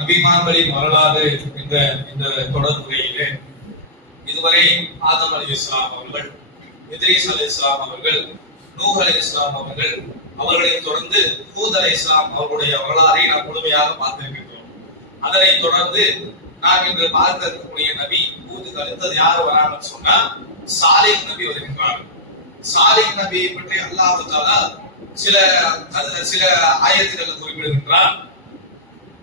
நபிமார்களின் வரலாறு என்ற இந்த தொடர்புரையிலே இதுவரை ஆதம் அலைஹிஸ்ஸலாம் அவர்கள், இத்ரீஸ் அலைஹிஸ்ஸலாம் அவர்கள், நூஹ் அலைஹிஸ்ஸலாம் அவர்கள், அவர்களை தொடர்ந்து ஹூத் அலைஹிஸ்ஸலாம் அவர்களுடைய வரலாறை நாம் முழுமையாக பார்த்திருக்கின்றோம். அதனை தொடர்ந்து நாம் இன்று பார்க்க இருக்கக்கூடிய நபி ஹூதுக்கு அடுத்தது யார் வராங்கன்னு சொன்னா சாலிஹ் நபி வருகின்றார்கள். சாலிஹ் நபியை பற்றி அல்லாஹ் தஆலா சில ஆயத்துக்களை குறிப்பிடுகின்றார்.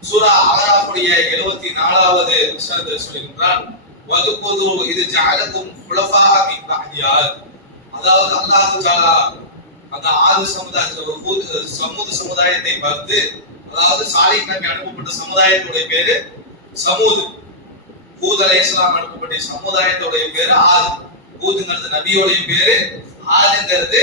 சூரா அராஃபுடைய 74வது வசனத்தில் சொல்கின்றார், வதுகுது இது ஜஅலகும் குலஃபா மின் பஅதியாத். அதாவது அல்லாஹ் தஆலா அந்த ஆது சமுதாயத்தை பார்த்து, அதாவது சாலிஹ் நபி அனுப்பப்பட்ட சமுதாயத்துடைய பேரு சமூது, ஹூத் அலைஹிஸ்ஸலாம் அனுப்பப்பட்ட சமுதாயத்துடைய பேரு ஆது. ஹூத்ங்கிறது நபியோடைய பேரு, ஆதுங்கிறது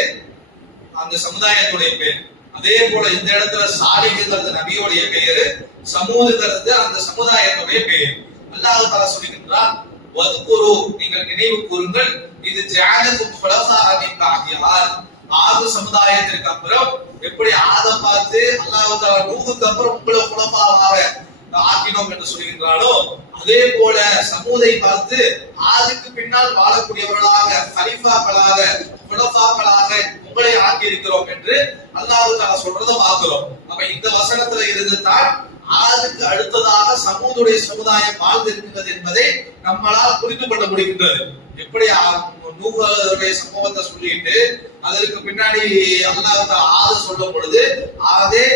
அந்த சமுதாயத்துடைய பேர். அதே போல இந்த இடத்துல சாலிஹ்ங்கிறது நபியோடைய பெயரு, சமூதுங்கிறது அந்த சமுதாயத்துடைய பெயர். அல்லாஹ் தஆலா சொல்கின்றார், வத்குரு நீங்கள் நினைவு கூறுங்கள், இது ஜஅலகும் குலஃபா மின் பஅதியாத். ஆது சமுதாயத்திற்கு அப்புறம் எப்படி ஆத பார்த்து அல்லாஹ் தஆலா நூஹுக்கு அப்புறம் உங்களை குலஃபாவாக ஆக்கினோம் என்று சொல்கின்றாரோ, அதே போல சமூதை பார்த்து ஆதுக்கு பின்னால் வாழக்கூடியவர்களாக, கலீஃபாக்களாக, குலஃபாக்களாக உங்களை ஆக்கி இருக்கிறோம் என்று அல்லாஹ் தஆலா சொல்றதை பார்க்கிறோம். அப்ப இந்த வசனத்துல இருந்து தான் ஆதுக்கு அடுத்ததாக சமூதுடைய சமுதாயம் வாழ்ந்திருக்கிறது என்பதை நம்மளால் புரிந்து கொள்ள முடிகின்றது. எப்படி நூஹுடைய சம்பவத்தை சொல்லிட்டு அதற்கு பின்னாடி அல்லாஹ் தஆலா ஆது சொல்லும் பொழுது அதே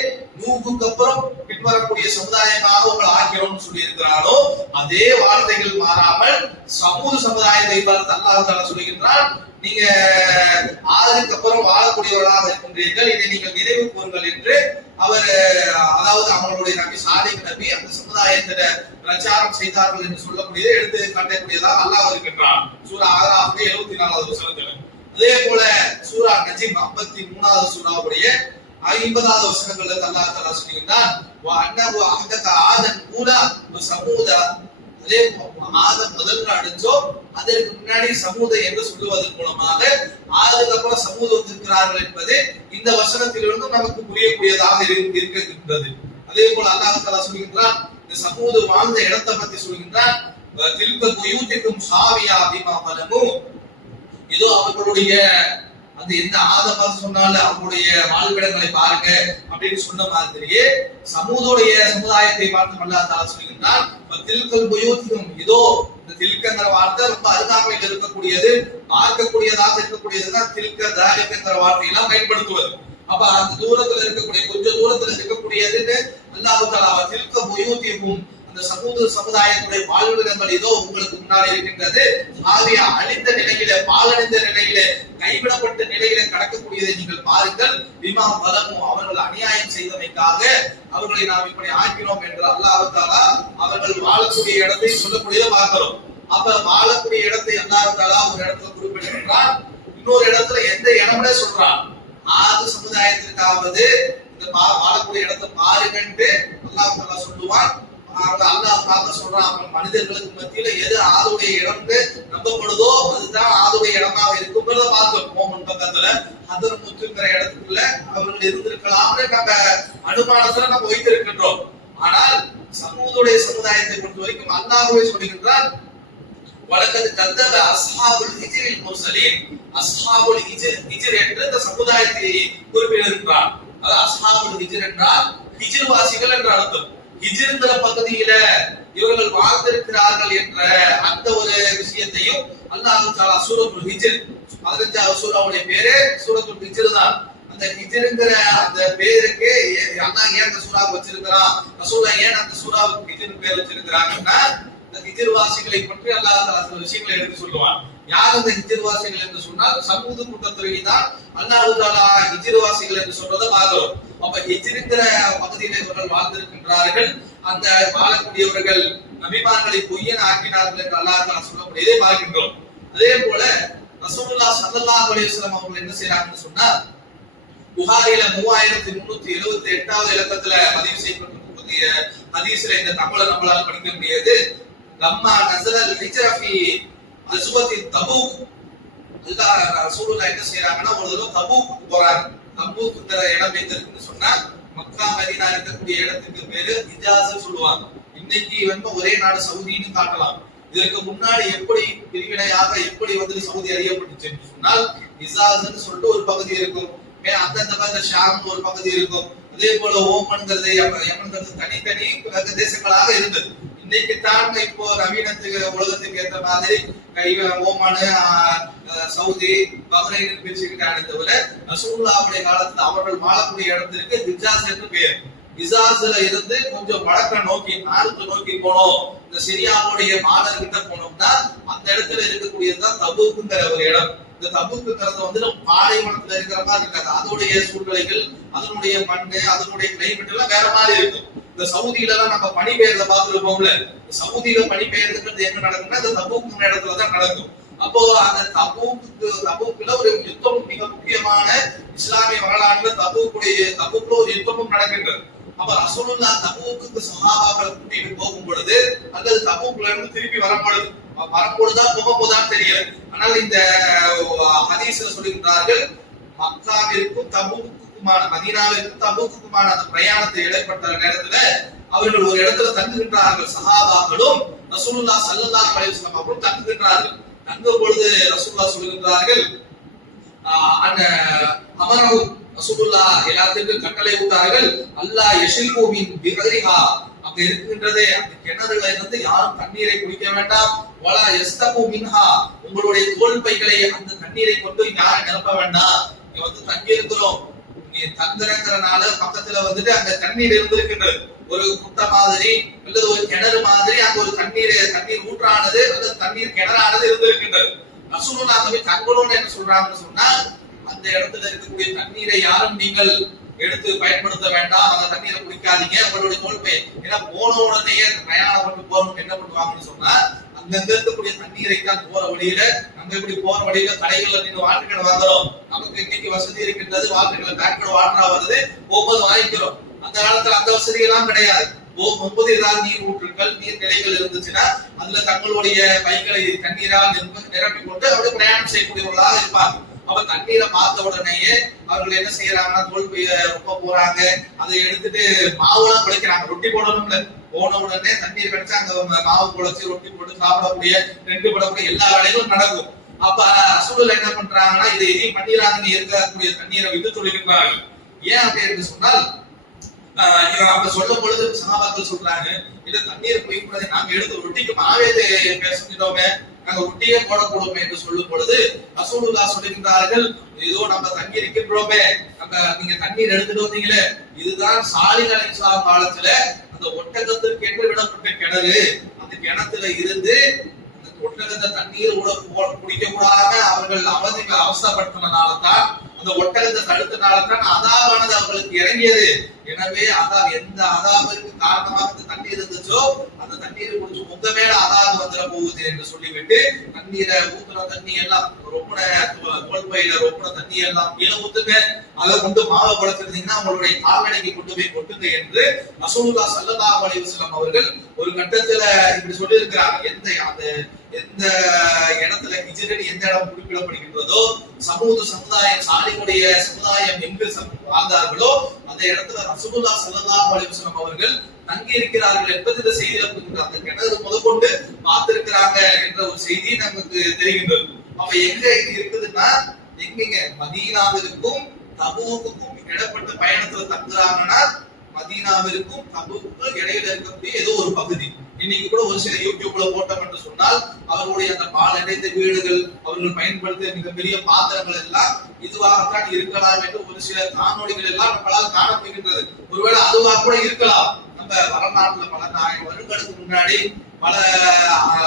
நூஹுக்கு அப்புறம் பின்வரக்கூடிய சமுதாயமாக உங்களை ஆக்கிறோம்னு சொல்லி இருக்கிறாரோ, அதே வார்த்தைகள் மாறாமல் சமூக சமுதாயத்தை பார்த்து அல்லாஹ் தஆலா சொல்கின்றார், நீங்க ஆதுக்கு அப்புறம் வாழக்கூடியவர்களாக இருக்கின்றீர்கள், இதை நீங்கள் நினைவு கூறுங்கள் என்று அவர், அதாவது அவங்களுடைய நபி சாலிஹ் நபி அந்த சமுதாயத்தில பிரச்சாரம் செய்தார்கள் என்று சொல்லக்கூடியதை எடுத்து காட்டக்கூடியதாக அல்லாஹ் இருக்கின்றார். சூரா அராஃப் 74வது வசனத்தில். அதே போல சூரா நஜ்ம் 53வது சூராவுடைய 50வது வசனங்கள்ல அல்லாஹ் தஆலா சொல்கிறார், வ அன்னஹு அஹதக ஆதன் ஊலா வ சமூதா. அதே ஆதம் முதல்ல அடிச்சோ அதற்கு முன்னாடி சமூத என்று சொல்லுவதன் மூலமாக ஆதுக்கு அப்புறம் சமூத வந்திருக்கிறார்கள் என்பது இந்த வசனத்திலிருந்து நமக்கு புரியக்கூடியதாக இருக்கின்றது. அதே போல அல்லாஹ் தஆலா சொல்கின்றான், இந்த சமூத வாழ்ந்த இடத்தை பத்தி சொல்கின்றான், தில்க குயூதிக்கும் சாவியா பிமா பலமு. இதோ அவர்களுடைய அந்த எந்த ஆதம் சொன்னால அவங்களுடைய வாழ்விடங்களை பாருங்க அப்படின்னு சொன்ன மாதிரியே சமூதுடைய சமுதாயத்தை பார்த்து அல்லாஹ் தஆலா சொல்கின்றான், தில்கல் புயூதிக்கும். இதோ இந்த தில்கங்கிற வார்த்தை ரொம்ப அருகாமையில் இருக்கக்கூடியது, பார்க்கக்கூடியதாக இருக்கக்கூடியதுதான் தில்க தாலிகங்கிற வார்த்தையெல்லாம் பயன்படுத்துவது. அப்ப அந்த தூரத்துல இருக்கக்கூடிய கொஞ்சம் தூரத்துல இருக்கக்கூடியதுன்னு அல்லாஹ் தஆலா தில்க புயூதிக்கும், அந்த சமுதாயத்துடைய வாழ்விடங்கள் இதோ உங்களுக்கு முன்னாடி இருக்கின்றது, ஆவியா அழிந்த நிலையில, பாலடைந்த நிலையில, கைவிடப்பட்ட நிலையில கடக்கக்கூடியதை நீங்கள் பாருங்கள். பிமா பலமு, அவர்கள் அநியாயம் செய்தமைக்காக அவர்களை நாம் இப்படி ஆக்கினோம் என்று அல்லாஹ் தஆலா அவர்கள் வாழக்கூடிய இடத்தை சொல்லக்கூடியதை பார்க்கிறோம். அப்ப வாழக்கூடிய இடத்தை அல்லாஹ் தஆலா ஒரு இடத்துல குறிப்பிடுகின்றார், இன்னொரு இடத்துல எந்த இடம்னே சொல்றான், ஆது சமுதாயத்திற்காவது இந்த வாழக்கூடிய இடத்தை பாருங்கன்னு அல்லாஹ் தஆலா சொல்லுவான். அல்லாஹ் பார்க்க சொல்றான், மனிதர்களுக்கு மத்தியில எது ஆதுடைய இடம்னு நம்பப்படுதோ அதுதான் ஆதுடைய இடமாக இருக்குங்கிறத பார்த்தோம். மோமன் பக்கத்துல ஹதர் முத்துங்கிற இடத்துக்குள்ள அவர்கள் இருந்திருக்கலாம்னு நம்ம அனுமானத்துல நம்ம வைத்திருக்கின்றோம். ஆனால் சமூகத்துடைய சமுதாயத்தை பொறுத்த வரைக்கும் அல்லாஹ்வே சொல்கின்றான், வலக்கது கத்தப அஸ்ஹாபுல் ஹிஜ்ரில் முர்சலீன். அஸ்ஹாபுல் ஹிஜ்ர் என்ற இந்த சமுதாயத்தை குறிப்பிடுகின்றார். அது அஸ்ஹாபுல் ஹிஜ்ர் என்றால் ஹிஜ்ர் வாசிகள் என்ற அர்த்தம். ஹிஜ்ருங்கிற பகுதியில இவர்கள் வாழ்ந்திருக்கிறார்கள் என்ற அந்த ஒரு விஷயத்தையும் அல்லாஹ் தஆலா சூரத்துல் ஹிஜ்ர் 15வது சூராவுடைய பேரே சூரத்துல் ஹிஜ்ர் தான். அந்த ஹிஜ்ருங்கிற அந்த பேருக்கு அல்லாஹ் ஏன் அந்த சூராவை வச்சிருக்கிறான், ரசூலுல்லாஹ் ஏன் அந்த சூராவுக்கு ஹிஜ்ர் பேர் வச்சிருக்கிறாங்கன்னா, இந்த ஹிஜ்ர் வாசிகளை பற்றி அல்லாஹ் தஆலா சில விஷயங்களை எடுத்து சொல்லுவான். யார் அந்த ஹிஜ்ர் வாசிகள் என்று சொன்னால் சமூக கூட்டத்திற்கு தான் அல்லாஹ் தஆலா ஹிஜ்ர் வாசிகள் என்று சொல்றதை பார்க்கிறோம். அப்ப ஹிஜ்ருங்கிற பகுதியில் இவர்கள் வாழ்ந்திருக்கின்றார்கள், அந்த வாழக்கூடியவர்கள் நபிமார்களை பொய்யன் ஆக்கினார்கள் என்று அல்லாஹ் தஆலா சொல்லக்கூடியதை பார்க்கின்றோம். அதே போல ரசூலுல்லாஹ் ஸல்லல்லாஹு அலைஹி வஸல்லம் அவர்கள் என்ன செய்றாங்கன்னு சொன்னா, புகாரில 3378வது இலக்கத்துல பதிவு செய்யப்பட்டிருக்கக்கூடிய ஹதீஸ்ல இந்த தகவலை நம்மளால படிக்க முடியாது. லம்மா நஸலல் ஹிஜ்ர ஃபீ அஸ்வதி தபூக். அல்லாஹ் ரசூலுல்லாஹ் என்ன செய்றாங்கன்னா, ஒரு தடவை தபூக் போறாங்க. தபூக்ங்கிற இடம் எங்க இருக்குன்னு சொன்னா மக்கா மதீனா இருக்கக்கூடிய இடத்துக்கு பேரு ஹிஜாஸ் சொல்லுவாங்க. இன்னைக்கு வந்து ஒரே நாடு சவுதின்னு காட்டலாம். இதற்கு முன்னாடி எப்படி பிரிவினையாக எப்படி வந்து சவுதி அறியப்பட்டுச்சு சொன்னால், இசாஸ்ன்னு சொல்லிட்டு ஒரு பகுதி இருக்கும், அந்தந்த பகுதி ஷாம் ஒரு பகுதி இருக்கும், அதே போல ஓமன்கிறது யமன்கிறது தனித்தனி தேசங்களாக இருந்தது. இன்னைக்கு தான் இப்போ நவீனத்துக்கு உலகத்துக்கு ஏற்ற மாதிரி ஓமானு சவுதி பஹ்ரைன் பிரிச்சுக்கிட்டானே தவிர ரசூலுல்லாஹ்வுடைய காலத்துல அவர்கள் வாழக்கூடிய இடத்திற்கு ஹிஜாஸ் என்று பெயர். ஹிஜாஸ்ல இருந்து கொஞ்சம் வடக்க நோக்கி நார்த்து நோக்கி போனோம், இந்த சிரியாவுடைய பார்டர் கிட்ட போனோம்னா அந்த இடத்துல இருக்கக்கூடியதுதான் தபூக்குங்கிற ஒரு இடம். இந்த தபூக்குங்கிறது வந்து நம்ம பாலைவனத்துல இருக்கிற மாதிரி இருக்காது. அதனுடைய சூழ்நிலைகள், அதனுடைய மண்ணு, அதனுடைய கிளைமேட் எல்லாம் வேற மாதிரி இருக்கும். இந்த சவுதியில எல்லாம் நம்ம பனி பெயர்ல பார்த்துருப்போம்ல, சவுதியில பனி பெயர்ந்துங்கிறது எங்க நடக்கும்னா இந்த தபூக்குங்கிற இடத்துலதான் நடக்கும். அப்போ அந்த தபூக்குல ஒரு யுத்தம் மிக முக்கியமான இஸ்லாமிய வரலாறுல தபூக்குல ஒரு யுத்தமும் நடக்கின்றது. அப்ப ரசூலுல்லாஹ் தபூக்குக்கு சஹாபாக்களை கூட்டிட்டு போகும் பொழுது அல்லது தபூக்ல இருந்து திருப்பி வரும்பொழுதுதான் போகும்போதுதான் தெரியல. ஆனால் இந்த ஹதீஸ்ல சொல்லுகின்றார்கள், மக்காவிற்கும் தபூக்குக்குமான மதீனாவிற்கும் தபூக்குக்குமான அந்த பிரயாணத்தை இடைப்பட்ட நேரத்துல அவர்கள் ஒரு இடத்துல தங்குகின்றார்கள். சஹாபாக்களும் ரசூலுல்லாஹ் ஸல்லல்லாஹு அலைஹி வஸல்லம் அவர்களும் தங்குகின்றார்கள். தங்கும் பொழுது ரசூலுல்லாஹ் சொல்லுகின்றார்கள், அமரஹு ரசூலுல்லாஹ் எல்லாத்துக்கும் கட்டளை விட்டார்கள், அல்லாஹ் யஷ்ரிபு மின் பிகரிஹா, அங்க இருக்கின்றதே அந்த கிணறுகளை இருந்து யாரும் தண்ணீரை குடிக்க வேண்டாம், வலா யஸ்தகு மின்ஹா, உங்களுடைய தோல் பைகளை அந்த தண்ணீரை கொண்டு யாரும் நிரப்ப வேண்டாம். இங்க வந்து தங்கி இருக்கிறோம், இங்க தங்குறங்கறனால பக்கத்துல வந்துட்டு அங்க தண்ணீர் இருந்திருக்கின்றது, ஒரு குட்டை மாதிரி அல்லது ஒரு கிணறு மாதிரி அங்க ஒரு தண்ணீர் ஊற்றானது அல்லது தண்ணீர் கிணறானது இருந்திருக்கின்றது. ரசூலுல்லாஹ் தங்களோட என்ன சொல்றாங்கன்னு சொன்னா, அந்த இடத்துல இருக்கக்கூடிய தண்ணீரை யாரும் நீங்கள் எடுத்து பயன்படுத்த வேண்டாம், அந்த தண்ணீரை குடிக்காதீங்க, உங்களுடைய தோல்பை. ஏன்னா போன உடனேயே பிரயாணம் பண்ணி போறவங்க என்ன பண்ணுவாங்கன்னு சொன்னா, அங்க இருக்கக்கூடிய தண்ணீரை தான் போற வழியில நம்ம இப்படி போற வழியில கடைகள்ல நின்று வாட்டர் வாங்குறோம், நமக்கு இன்னைக்கு வசதி இருக்கின்றது, வாட்டர் பேக்கெட் வாட்டரா வருது, போகும்போது வாங்கிக்கிறோம். அந்த காலத்துல அந்த வசதி எல்லாம் கிடையாது. போகும்போது ஏதாவது நீர் ஊற்றுக்கள் நீர் நிலைகள் இருந்துச்சுன்னா அதுல தங்களுடைய பைகளை தண்ணீரால் நிரப்பி கொண்டு அப்படியே பிரயாணம் செய்யக்கூடியவர்களாக இருப்பாங்க. அப்ப தண்ணீரை பார்த்த உடனேயே அவர்கள் என்ன செய்யறாங்கன்னா தோல் ரொம்ப போறாங்க, அதை எடுத்துட்டு மாவுலாம் குழைக்கிறாங்க. ரொட்டி போடணும்ல, போன உடனே தண்ணீர் கிடைச்சா அங்க மாவு குழைச்சு ரொட்டி போட்டு சாப்பிடக்கூடிய ரெண்டு படக்கூடிய எல்லா வேலைகளும் நடக்கும். அப்ப ரசூலுல்லாஹ் என்ன பண்றாங்கன்னா, இதை எதையும் பண்ணிடாதீங்க, இருக்கக்கூடிய தண்ணீரை விட்டு சொல்லிருக்கிறார்கள். ஏன் அப்படின்னு சொன்னால், அவங்க சொல்லும் பொழுது சஹாபாக்கள் சொல்றாங்க, இல்ல தண்ணீர் குடிக்கூடாது, நாங்க எடுத்து ரொட்டிக்கு மாவே பேசிட்டோமே, நாங்க ரொட்டியே போடக்கூடாது என்று சொல்லும் பொழுது ரசூலுல்லாஹ் சொல்லுகின்றார்கள், ஏதோ நம்ம தண்ணீர் இருக்கின்றோமே, நீங்க தண்ணீர் எடுத்துட்டு வந்தீங்களே, இதுதான் சாலிஹ் அலைஹிஸ்ஸலாம் காலத்துல அந்த ஒட்டகத்திற்கு என்று விடப்பட்ட கிணறு. அந்த கிணத்துல இருந்து அந்த ஒட்டகத்தை தண்ணீர் குடிக்க கூடாம அவர்கள் அவஸ்தைப்படுத்தினால தான், அந்த ஒட்டகத்தை தடுத்தனால தான் அதாபானது அவர்களுக்கு இறங்கியது. எனவே அதாப் எந்த அதாபிற்கு காரணமாக தண்ணீர் இருந்துச்சோ அந்த தண்ணீரை குடிச்சு உங்க மேல அதாபு வந்துட போகுது என்று சொல்லிவிட்டு தண்ணீரை ஊத்துற தண்ணி எல்லாம் ரொம்ப தோல்பையில ரொம்ப தண்ணி எல்லாம் கீழே ஊத்துங்க, அதை கொண்டு மாவை படுத்திருந்தீங்கன்னா உங்களுடைய கால்நடைக்கு கொண்டு போய் கொட்டுங்க என்று ரசூலுல்லாஹ் ஸல்லல்லாஹு அலைஹி வஸல்லம் அவர்கள் ஒரு கட்டத்துல இப்படி சொல்லி இருக்கிறாங்க. எந்த இடத்துல ஹிஜ்ரத் எந்த இடம் குறிப்பிடப்படுகின்றதோ, சமுதாயம் சாலிஹுடைய சமுதாயம் எங்கு வாழ்ந்தார்களோ அந்த இடத்துல ரசூலுல்லாஹ் ஸல்லல்லாஹு அலைஹி வஸல்லம் அவர்கள் தங்கி இருக்கிறார்கள் என்பது இந்த செய்தியில அந்த கிணறு முதற்கொண்டு பார்த்திருக்கிறாங்க என்ற ஒரு செய்தி நமக்கு தெரிகின்றது. அப்ப எங்க இருக்குதுன்னா, எங்க மதீனாவிற்கும் தபூக்குக்கும் இடப்பட்ட பயணத்துல தங்குறாங்கன்னா மதீனாவிற்கும் தபூக்குக்கும் இடையில இருக்கக்கூடிய ஏதோ ஒரு பகுதி. இன்னைக்கு கூட ஒரு சில யூடியூப்ல போட்டோம் என்று சொன்னால் அவர்களுடைய அந்த பால் இணைந்த வீடுகள், அவர்கள் பயன்படுத்திய மிகப்பெரிய பாத்திரங்கள் எல்லாம் இதுவாகத்தான் இருக்கலாம் என்று ஒரு சில காணொளிகள் எல்லாம் நம்மளால் காணப்படுகின்றது. ஒருவேளை அதுவாக கூட இருக்கலாம். நம்ம வரலாற்றுல பல 1000 வருடங்களுக்கு முன்னாடி பல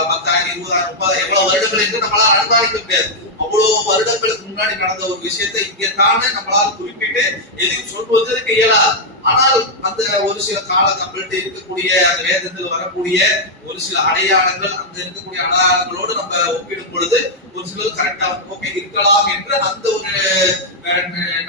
10,000 20,000 30,000 எவ்வளவு வருடங்கள் என்று நம்மளால் அனுமானிக்க முடியாது. அவ்வளவு வருடங்களுக்கு முன்னாடி நடந்த ஒரு விஷயத்தை இங்கத்தானே நம்மளால் குறிப்பிட்டு எதையும் சொல்வதற்கு இயலாது. ஆனால் அந்த ஒரு சில நம்மள்ட்ட இருக்கக்கூடிய அந்த வேதத்தில் வரக்கூடிய ஒரு சில அடையாளங்கள், அங்க இருக்கக்கூடிய அடையாளங்களோடு நம்ம ஒப்பிடும் பொழுது ஒரு சிலர் கரெக்டா இருக்கலாம் என்று அந்த ஒரு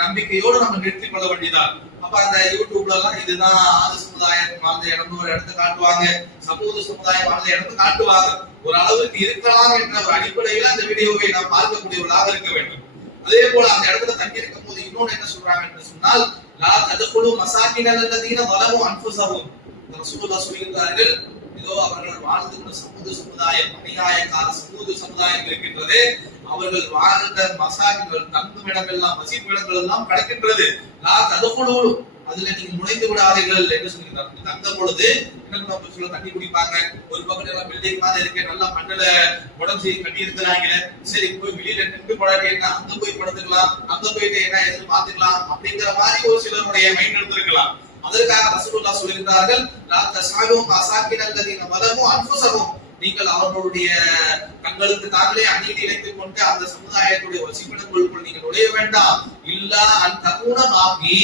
நம்பிக்கையோடு நம்ம நிறுத்திக் கொள்ள வேண்டியதான். அப்ப அந்த யூடியூப்ல எல்லாம் இதுதான் ஆதி சமுதாயம் வாழ்ந்த இடம் ஒரு இடத்தை காட்டுவாங்க, சமூக சமுதாயம் வாழ்ந்த இடத்தை காட்டுவாங்க. ஒரு அளவுக்கு இருக்கலாம் என்ற ஒரு அடிப்படையில் அந்த வீடியோவை நாம் பார்க்கக்கூடியவர்களாக இருக்க வேண்டும். அதே போல அந்த இடத்துல தங்கி இருக்கும் போது இன்னொன்னு என்ன சொல்றாங்க என்று சொன்னால், லா ததுகுலு மசாகினல் லதீன வலமு அன்ஃபுஸஹும், ரசூலுல்லாஹ் சொல்கிறார்கள், இதோ அவர்கள் வாழ்ந்து கொண்ட சமுதாயம், அநியாயக்கார சமுதாயம் இருக்கின்றது. அவர்கள் வாழ்ந்த மசாஜ்கள், தங்கும் இடங்கள்லாம், வசிப்பு இடங்கள் எல்லாம் கிடைக்கின்றது. அதுல நீங்க நுழைந்து விடாதீர்கள் என்று சொல்கிறார்கள். தங்க பொழுது என்ன சொல்ல, தண்ணி குடிப்பாங்க. ஒரு பக்கத்துல எல்லாம் பில்டிங் மாதிரி இருக்கு, நல்லா மண்ணுல உடம்பு கட்டி இருக்கிறாங்க. சரி, போய் வெளியில நின்று பழக என்ன, அங்க போய் படுத்துக்கலாம், அங்க போயிட்டு என்ன எது பாத்துக்கலாம் அப்படிங்கிற மாதிரி ஒரு சிலருடைய மைண்ட் எடுத்திருக்கலாம். அதற்காக ரசூலுல்லாஹ் சொல்கிறார்கள், நீங்கள் அவர்களுடைய தங்களுக்கு தாங்களே அநீதி இழைத்துக் கொண்டு அந்த சமுதாயத்துடைய வசிப்பிடங்களுக்குள் நீங்கள் நுழைய வேண்டாம். இல்லா அன் தகுனமாகி,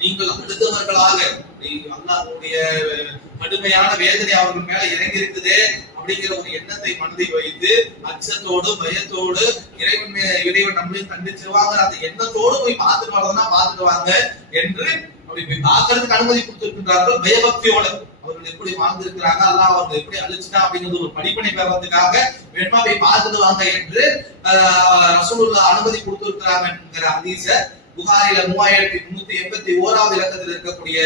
நீங்கள் அழுதவர்களாக, அல்லாஹ்வுடைய கடுமையான வேதனை அவர்கள் மேல இறங்கி இருக்குதே அப்படிங்கிற ஒரு எண்ணத்தை மனதில் வைத்து அச்சத்தோடு பயத்தோடு இறைவன் நம்மளையும் கண்டிச்சிருவாங்க அந்த எண்ணத்தோடு போய் பார்த்துட்டு வரதுன்னா பார்த்துட்டு வாங்க என்று அப்படி போய் பார்க்கறதுக்கு அனுமதி கொடுத்திருக்கின்றார்கள். பயபக்தியோட அவர்கள் எப்படி வாழ்ந்திருக்கிறாங்க, அல்லாஹ் அவர்கள் எப்படி அழிச்சுட்டா அப்படிங்கிறது ஒரு படிப்பினை பெறதுக்காக வேணுமா போய் பார்த்துட்டு வாங்க என்று ரசூலுல்லாஹ் அனுமதி கொடுத்திருக்கிறாங்க என்கிற ஹதீஸ புகாரில 3381வது இலக்கத்தில் இருக்கக்கூடிய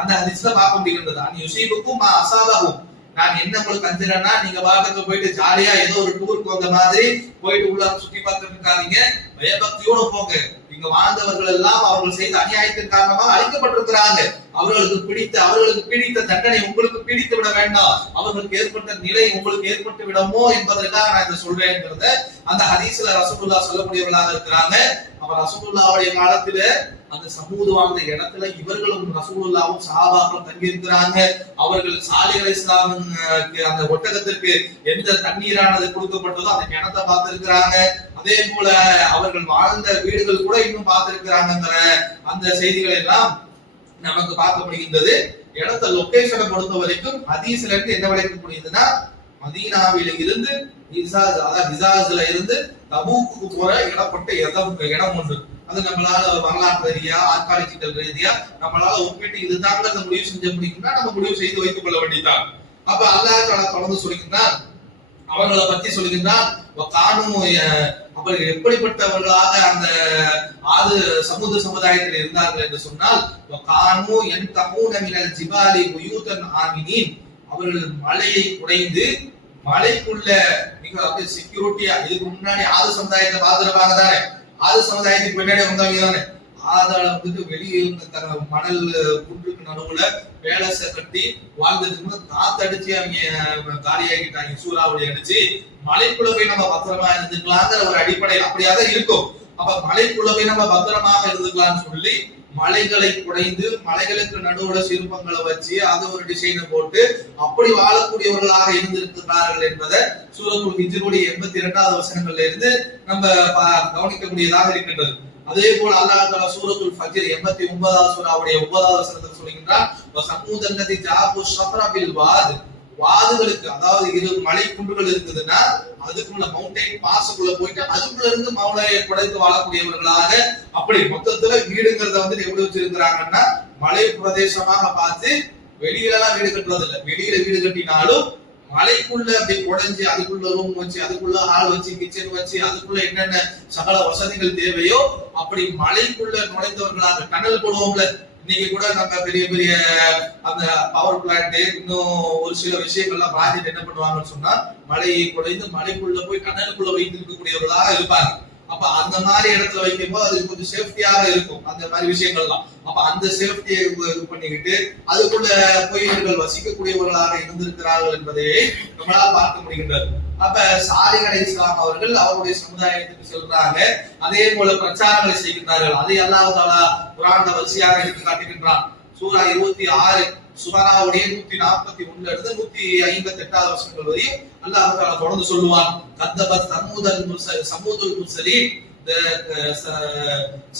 அந்த ஹதீஸ்ல பார்க்க முடிகின்றது. யுஸீபுக்கும் மா அஸாபஹும், நான் என்ன உங்களுக்கு அஞ்சறேன்னா, நீங்க பாட்டுக்கு போயிட்டு ஜாலியா ஏதோ ஒரு டூருக்கு வந்த மாதிரி போயிட்டு உள்ள சுத்தி பார்த்துட்டு இருக்காதீங்க. பயபக்தியோட போங்க. இங்க வாழ்ந்தவர்கள் எல்லாம் அவர்கள் செய்த அநியாயத்தின் காரணமாக அழிக்கப்பட்டிருக்கிறாங்க. அவர்களுக்கு பிடித்த தண்டனை உங்களுக்கு பிடித்து விட வேண்டாம், அவர்களுக்கு ஏற்பட்ட நிலை உங்களுக்கு ஏற்பட்டு விடுமோ என்பதற்காக நான் இதை சொல்றேன். அந்த ஹதீஸ்ல ரசூலுல்லாஹ் சொல்லக்கூடியவர்களாக இருக்கிறாங்க. அப்ப ரசூலுல்லாஹ்வுடைய காலத்துல அந்த சமூது வாழ்ந்த இடத்துல இவர்களும் ரசூலுல்லாஹ்வும் சஹாபாக்களும் தங்கி இருக்கிறாங்க. அவர்கள் சாலிஹ் அலைஹிஸ்ஸலாமுக்கு அந்த ஒட்டகத்திற்கு எந்த தண்ணீரானது கொடுக்கப்பட்டதோ அந்த கிணத்தை பார்த்திருக்கிறாங்க. அதே போல அவர்கள் வாழ்ந்த வீடுகள் கூட இன்னும் பார்த்திருக்கிறாங்கிற அந்த செய்திகளை எல்லாம் நமக்கு பார்க்க முடிகின்றது. இடத்த லொகேஷனை பொறுத்த வரைக்கும் ஹதீஸ்ல இருந்து என்ன விளைக்க முடியுதுன்னா, மதீனாவில இருந்து ஹிஜாஸ்ல இருந்து தபூக்கு போற இடப்பட்ட இடம் ஒன்று. அது நம்மளால வரலாற்று ரீதியா, ஆர்காலஜிக்கல் ரீதியா நம்மளால ஒப்பிட்டு இதுதாங்க முடிவு செஞ்ச முடியும்னா நம்ம முடிவு செய்து வைத்துக் கொள்ள வேண்டியதான். அப்ப அல்லாஹ் தஆலா தொடர்ந்து சொல்கின்றான், அவர்களை பத்தி சொல்கின்றான், அவர்கள் எப்படிப்பட்டவர்களாக அந்த ஆது சமூக சமுதாயத்தில் இருந்தார்கள் என்று சொன்னால், அவர்கள் மலையை குடைந்து மலைக்குள்ள மிக செக்யூரிட்டியா, இதுக்கு முன்னாடி ஆது சமுதாயத்தை பாதுகாப்பாங்க தானே, ஆது சமுதாயத்துக்கு பின்னாடி வந்தவங்க தானே, ஆதாள வந்துட்டு வெளியே மணல் குன்றுக்கு நடுவுல பேலஸ கட்டி வாழ்ந்ததுக்கு காத்தடிச்சு அவங்க காலியாகிட்டாங்க, சூறாவளி அடிச்சு. மலைக்குள்ள போய் நம்ம பத்திரமா இருந்துக்கலாங்கிற ஒரு அடிப்படையில் அப்படியாதான் இருக்கும். அப்ப மலைக்குள்ள போய் நம்ம பத்திரமாக இருந்துக்கலாம்னு சொல்லி மலைகளை குடைந்து மலைகளுக்கு நடுவுல சிற்பங்களை வச்சு அது ஒரு டிசைனை போட்டு அப்படி வாழக்கூடியவர்களாக இருந்திருக்கிறார்கள் என்பதை சூரத்துல் ஹிஜ்ருடைய 82வது வசனங்கள்ல இருந்து நம்ம கவனிக்கக்கூடியதாக இருக்கின்றது. அதே போல அல்லாஹ் தஆலா சூரத்துல் ஃபஜ்ர் 89வது சூராவுடைய 9வது வசனத்தில் சொல்கின்றார், வஸமூதல்லதி ஜாபு ஷத்ரா பில் வாத், வாதுகளுக்கு அதாவது இரு மலை குன்றுகள் இருக்குதுன்னா அதுக்குள்ள மவுண்டைன் பாஸ்க்குள்ள போயிட்டு அதுக்குள்ள இருந்து மலையை குடைந்து வாழக்கூடியவர்களாக, அப்படி மொத்தத்துல வீடுங்கிறத வந்து எப்படி வச்சிருக்கிறாங்கன்னா மலை பிரதேசமாக பார்த்து வெளியில எல்லாம் வீடு கட்டுறது இல்ல. வெளியில வீடு கட்டினாலும் மலைக்குள்ள அப்படி உடைஞ்சு அதுக்குள்ள ரூம் வச்சு அதுக்குள்ள ஹால் வச்சு கிச்சன் வச்சு அதுக்குள்ள என்னென்ன சகல வசதிகள் தேவையோ அப்படி மலைக்குள்ள நுழைந்தவர்களாக டனல் போடுவோம்ல. இன்னைக்கு கூட நம்ம பெரிய பெரிய அந்த பவர் பிளான்ட் இன்னும் ஒரு சில விஷயங்கள்லாம் ப்ராஜெக்ட் என்ன பண்ணுவாங்கன்னு சொன்னா மலையை குடைந்து மலைக்குள்ள போய் டனலுக்குள்ள வைத்து இருக்கக்கூடியவர்களாக இருப்பாங்க. அப்ப அந்த மாதிரி இடத்துல வைக்கும் போது அது கொஞ்சம் சேஃப்டியாக இருக்கும் அந்த மாதிரி விஷயங்கள்லாம். அப்ப அந்த சேஃப்டியை இது பண்ணிக்கிட்டு அதுக்குள்ள போய் இவர்கள் வசிக்கக்கூடியவர்களாக இருந்திருக்கிறார்கள் என்பதை நம்மளால் பார்க்க முடிகின்றது. அப்ப சாலிஹ் அலைஹிஸ்ஸலாம் அவர்கள் அவருடைய சமுதாயத்துக்கு செல்றாங்க, அதே போல பிரச்சாரங்களை செய்கின்றார்கள். அதை அல்லாஹ் தஆலா குர்ஆன்ல வரிசையாக எடுத்து காட்டுகின்றான். சூரா 26 சுபராவுடைய 141 இருந்து 158வது வசனங்கள் வரை அல்லாஹ் தஆலா தொடர்ந்து சொல்லுவான், கத்தபத் சமூதுல் முர்சலீன்,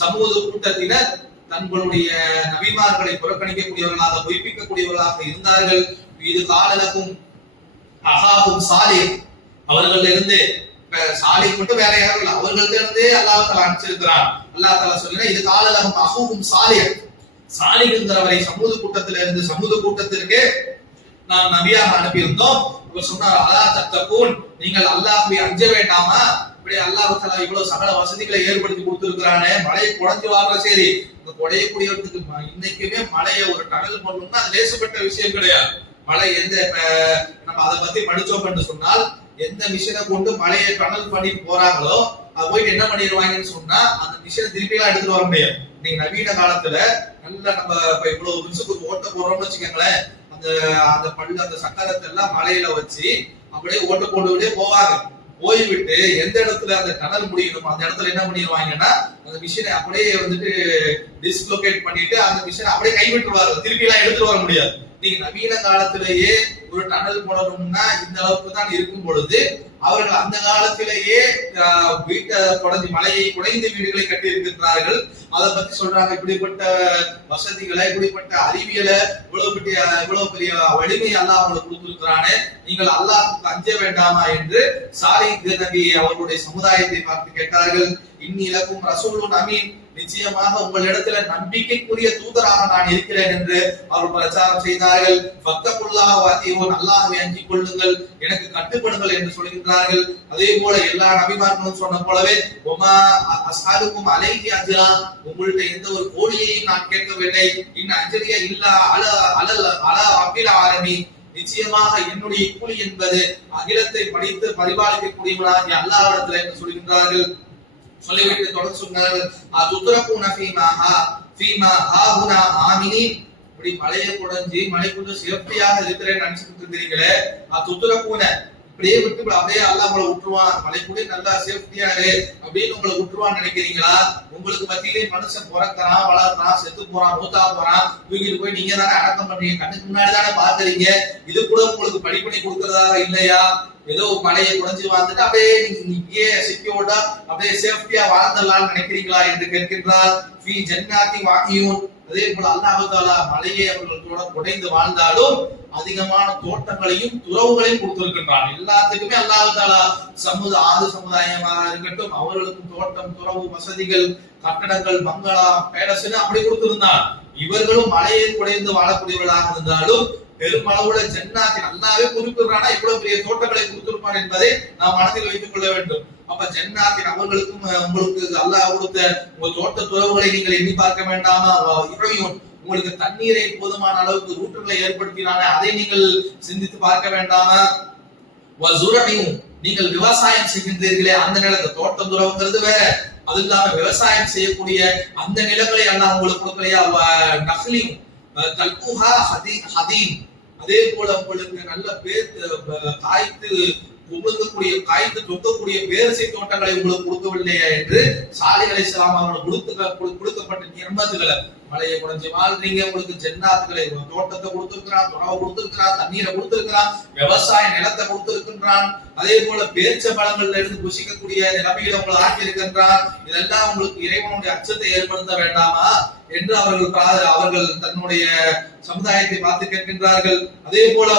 சமூது கூட்டத்தினர் தங்களுடைய நபிமார்களை புறக்கணிக்கக்கூடியவர்களாக பொய்ப்பிக்கக்கூடியவர்களாக இருந்தார்கள். இது காலலகும் அஹாஹும் சாலிஹ், அவர்கள் இருந்து சாலிஹ் மட்டும் வேற யாரும் இல்ல, அவர்கள்ட்ட இருந்தே அல்லாஹ் தஆலா அனுப்பிச்சிருக்கிறான். அல்லாஹ் தஆலா சொல்றான், இது காலலகும் அஹூஹும் சாலிஹ், சாலிஹ்ங்கிறவரை சமூக கூட்டத்தில இருந்து சமூக கூட்டத்திற்கு நாம் நபியாக அனுப்பியிருந்தோம். அவர் சொன்னார், அலா தத்தகூன், நீங்கள் அல்லாஹ்வை அஞ்ச வேண்டாமா? இப்படி அல்லாஹ் தஆலா இவ்வளவு சகல வசதிகளை ஏற்படுத்தி கொடுத்திருக்கிறானே, மழை குறைஞ்சு வாங்க சரி, இந்த குடையக்கூடியவர்களுக்கு இன்னைக்குமே மழையை ஒரு டனல் பண்ணணும்னா அது லேசுப்பட்ட விஷயம் கிடையாது. மழை எந்த நம்ம அதை பத்தி படிச்சோம் சொன்னால் எந்த மிஷினை கொண்டு மழையை டனல் பண்ணி போறாங்களோ அது போயிட்டு என்ன பண்ணிடுவாங்கன்னு சொன்னா அந்த மிஷினை திருப்பி எல்லாம் எடுத்துட்டு வர முடியாது. நீங்க நவீன காலத்துல நல்ல நம்ம இப்ப இவ்வளவு நிமிஷத்துக்கு ஓட்ட போறோம்னு வச்சுக்கோங்களேன், அந்த அந்த பள்ளி அந்த சக்கரத்தை எல்லாம் மலையில வச்சு அப்படியே ஓட்ட போட்டுக்கிட்டே போவாங்க. போய்விட்டு எந்த இடத்துல அந்த டனல் முடியணும் அந்த இடத்துல என்ன பண்ணிடுவாங்கன்னா அந்த மிஷினை அப்படியே வந்துட்டு டிஸ்லோகேட் பண்ணிட்டு அந்த மிஷினை அப்படியே கைவிட்டுருவாங்க. திருப்பி எல்லாம் எடுத்துட்டு வர முடியாது. நீங்க நவீன காலத்திலேயே ஒரு டனல் போடணும்னா இந்த அளவுக்கு தான் இருக்கும் பொழுது அவர்கள் அந்த காலத்திலேயே வீட்டை குறைஞ்சி மலையை குறைந்த வீடுகளை கட்டி இருக்கின்றார்கள். அதை பத்தி சொல்றாங்க, இப்படிப்பட்ட வசதிகளை இப்படிப்பட்ட அறிவியலை இவ்வளவு பெரிய வலிமை அல்லாஹ் அவங்களுக்கு கொடுத்திருக்கிறானே, நீங்கள் அல்லாஹ்வுக்கு அஞ்ச வேண்டாமா என்று சாலிஹ் நபி அவர்களுடைய சமுதாயத்தை பார்த்து கேட்டார்கள். இன்னி லக்கும் ரசூலுன் அமீன், நிச்சயமாக உங்களிடத்துல நம்பிக்கைக்குரிய தூதராக நான் இருக்கிறேன் என்று அவர்கள் பிரச்சாரம் செய்தார்கள். ஃபத்தகுல்லாஹ் வஅதீஊன், அல்லாஹ்வை அஞ்சிக் கொள்ளுங்கள், எனக்கு கட்டுப்படுங்கள் என்று சொல்கின்றார்கள். அதே போல எல்லா நபிமார்களும் சொன்ன போலவே ஒமா அஸ்ஹாலுக்கும் அலைஹி அஜ்ரா, உங்கள்ட்ட எந்த ஒரு கோடியையும் நான் கேட்கவில்லை. இன்ன அஜ்ரியா இல்லா அலா ரப்பில் ஆலமீன், நிச்சயமாக என்னுடைய கூலி என்பது அகிலத்தை படித்து பரிபாலிக்கக்கூடியவனாகிய அல்லாஹ்விடத்தில் என்று சொல்கின்றார்கள். சொல்லிவிட்டு தொடர்ந்து சொன்னார்கள், அதுத்ரகுன ஃபீமா ஹாஹுனா ஆமினீன், இப்படி மலையை குடைஞ்சி மலைக்குள்ள சேஃப்டியாக இருக்கிறேன்னு நினைச்சிட்டு இருக்கிறீங்களே, அதுத்ரகுன இப்படியே விட்டு அப்படியே அல்லாஹ் உங்களை விட்டுருவான், மலைக்குள்ளே நல்லா சேஃப்டியா அப்படின்னு உங்களை விட்டுருவான்னு நினைக்கிறீங்களா? உங்களுக்கு மத்தியிலே மனுஷன் பிறக்கிறான், வளர்றான், செத்து போறான், மூத்தா போறான், தூக்கிட்டு போய் நீங்க தானே அடக்கம் பண்றீங்க, கண்ணுக்கு முன்னாடி தானே பாக்குறீங்க. இது கூட உங்களுக்கு படிப்பணி கொடுக்கறதாக இல்லையா? ஏதோ மலையை குறைஞ்சு வாழ்ந்துட்டு அப்படியே நீங்க இங்கேயே செக்யூர்டா அப்படியே சேஃப்டியா வாழ்ந்துடலாம்னு நினைக்கிறீங்களா என்று கேட்கின்றார். ஃபீ ஜன்னாத்தி வாகியூன், அதே போல அல்லாஹ் தஆலா மலையை அவர்களோட குடைந்து வாழ்ந்தாலும் அதிகமான தோட்டங்களையும் துறவுகளையும் கொடுத்திருக்கின்றான். எல்லாத்துக்குமே அல்லாஹ் தஆலா ஆது சமுதாயமாக இருக்கட்டும் அவர்களுக்கும் தோட்டம், துறவு, வசதிகள், கட்டடங்கள், பங்களா, பேலஸ்னு அப்படி கொடுத்திருந்தான். இவர்களும் மலையை குடைந்து வாழக்கூடியவர்களாக இருந்தாலும் பெருமளவுல ஜன்னாத்தின் அல்லாஹ்வே குறிப்பிடுறானா இவ்வளவு பெரிய தோட்டங்களை கொடுத்திருப்பான் என்பதை நாம் மனதில் வைத்துக் கொள்ள வேண்டும். அப்ப ஜன்னாத்தின் அவர்களுக்கும் உங்களுக்கு அல்லாஹ் கொடுத்த உங்க தோட்ட துறவுகளை நீங்கள் எண்ணி பார்க்க வேண்டாமா? இறைவன் உங்களுக்கு தண்ணீரை போதுமான அளவுக்கு ஊற்றுகளை ஏற்படுத்தினானே அதை நீங்கள் சிந்தித்து பார்க்க வேண்டாமா? வஸுரஹிம், நீங்கள் விவசாயம் செய்கின்றீர்களே அந்த நிலத்தை, தோட்டம் துறவுங்கிறது வேற, அது இல்லாம விவசாயம் செய்யக்கூடிய அந்த நிலங்களை அல்லாஹ் உங்களுக்கு கொடுக்கலையா? நஹ்லிம் தல்குஹா ஹதீம், அதே போல உங்களுக்கு நல்ல காய்த்து தொக்கக்கூடிய பேரிசை தோட்டங்களை உங்களுக்கு கொடுக்கவில்லையா என்று சாலிஹ் அலைஹிஸ்ஸலாம் அவர்கள் கொடுக்கப்பட்ட நியமத்துகளை, மலையை குறைஞ்சி வாழ்றீங்க, உங்களுக்கு ஜன்னாத்துகளை தோட்டத்தை கொடுத்திருக்கிறான், துறவை கொடுத்திருக்கிறான், தண்ணீரை கொடுத்திருக்கிறான், விவசாய நிலத்தை கொடுத்திருக்கின்றான், அதே போல பேரிச்ச பழங்கள்ல இருந்து புசிக்கக்கூடிய நிலைமையில உங்களை ஆக்கி இருக்கின்றான். இதெல்லாம் உங்களுக்கு இறைவனுடைய அச்சத்தை ஏற்படுத்த வேண்டாமா என்று அவர்கள் தன்னுடைய சமுதாயத்தை பார்த்து கேட்கின்றார்கள். அதே போல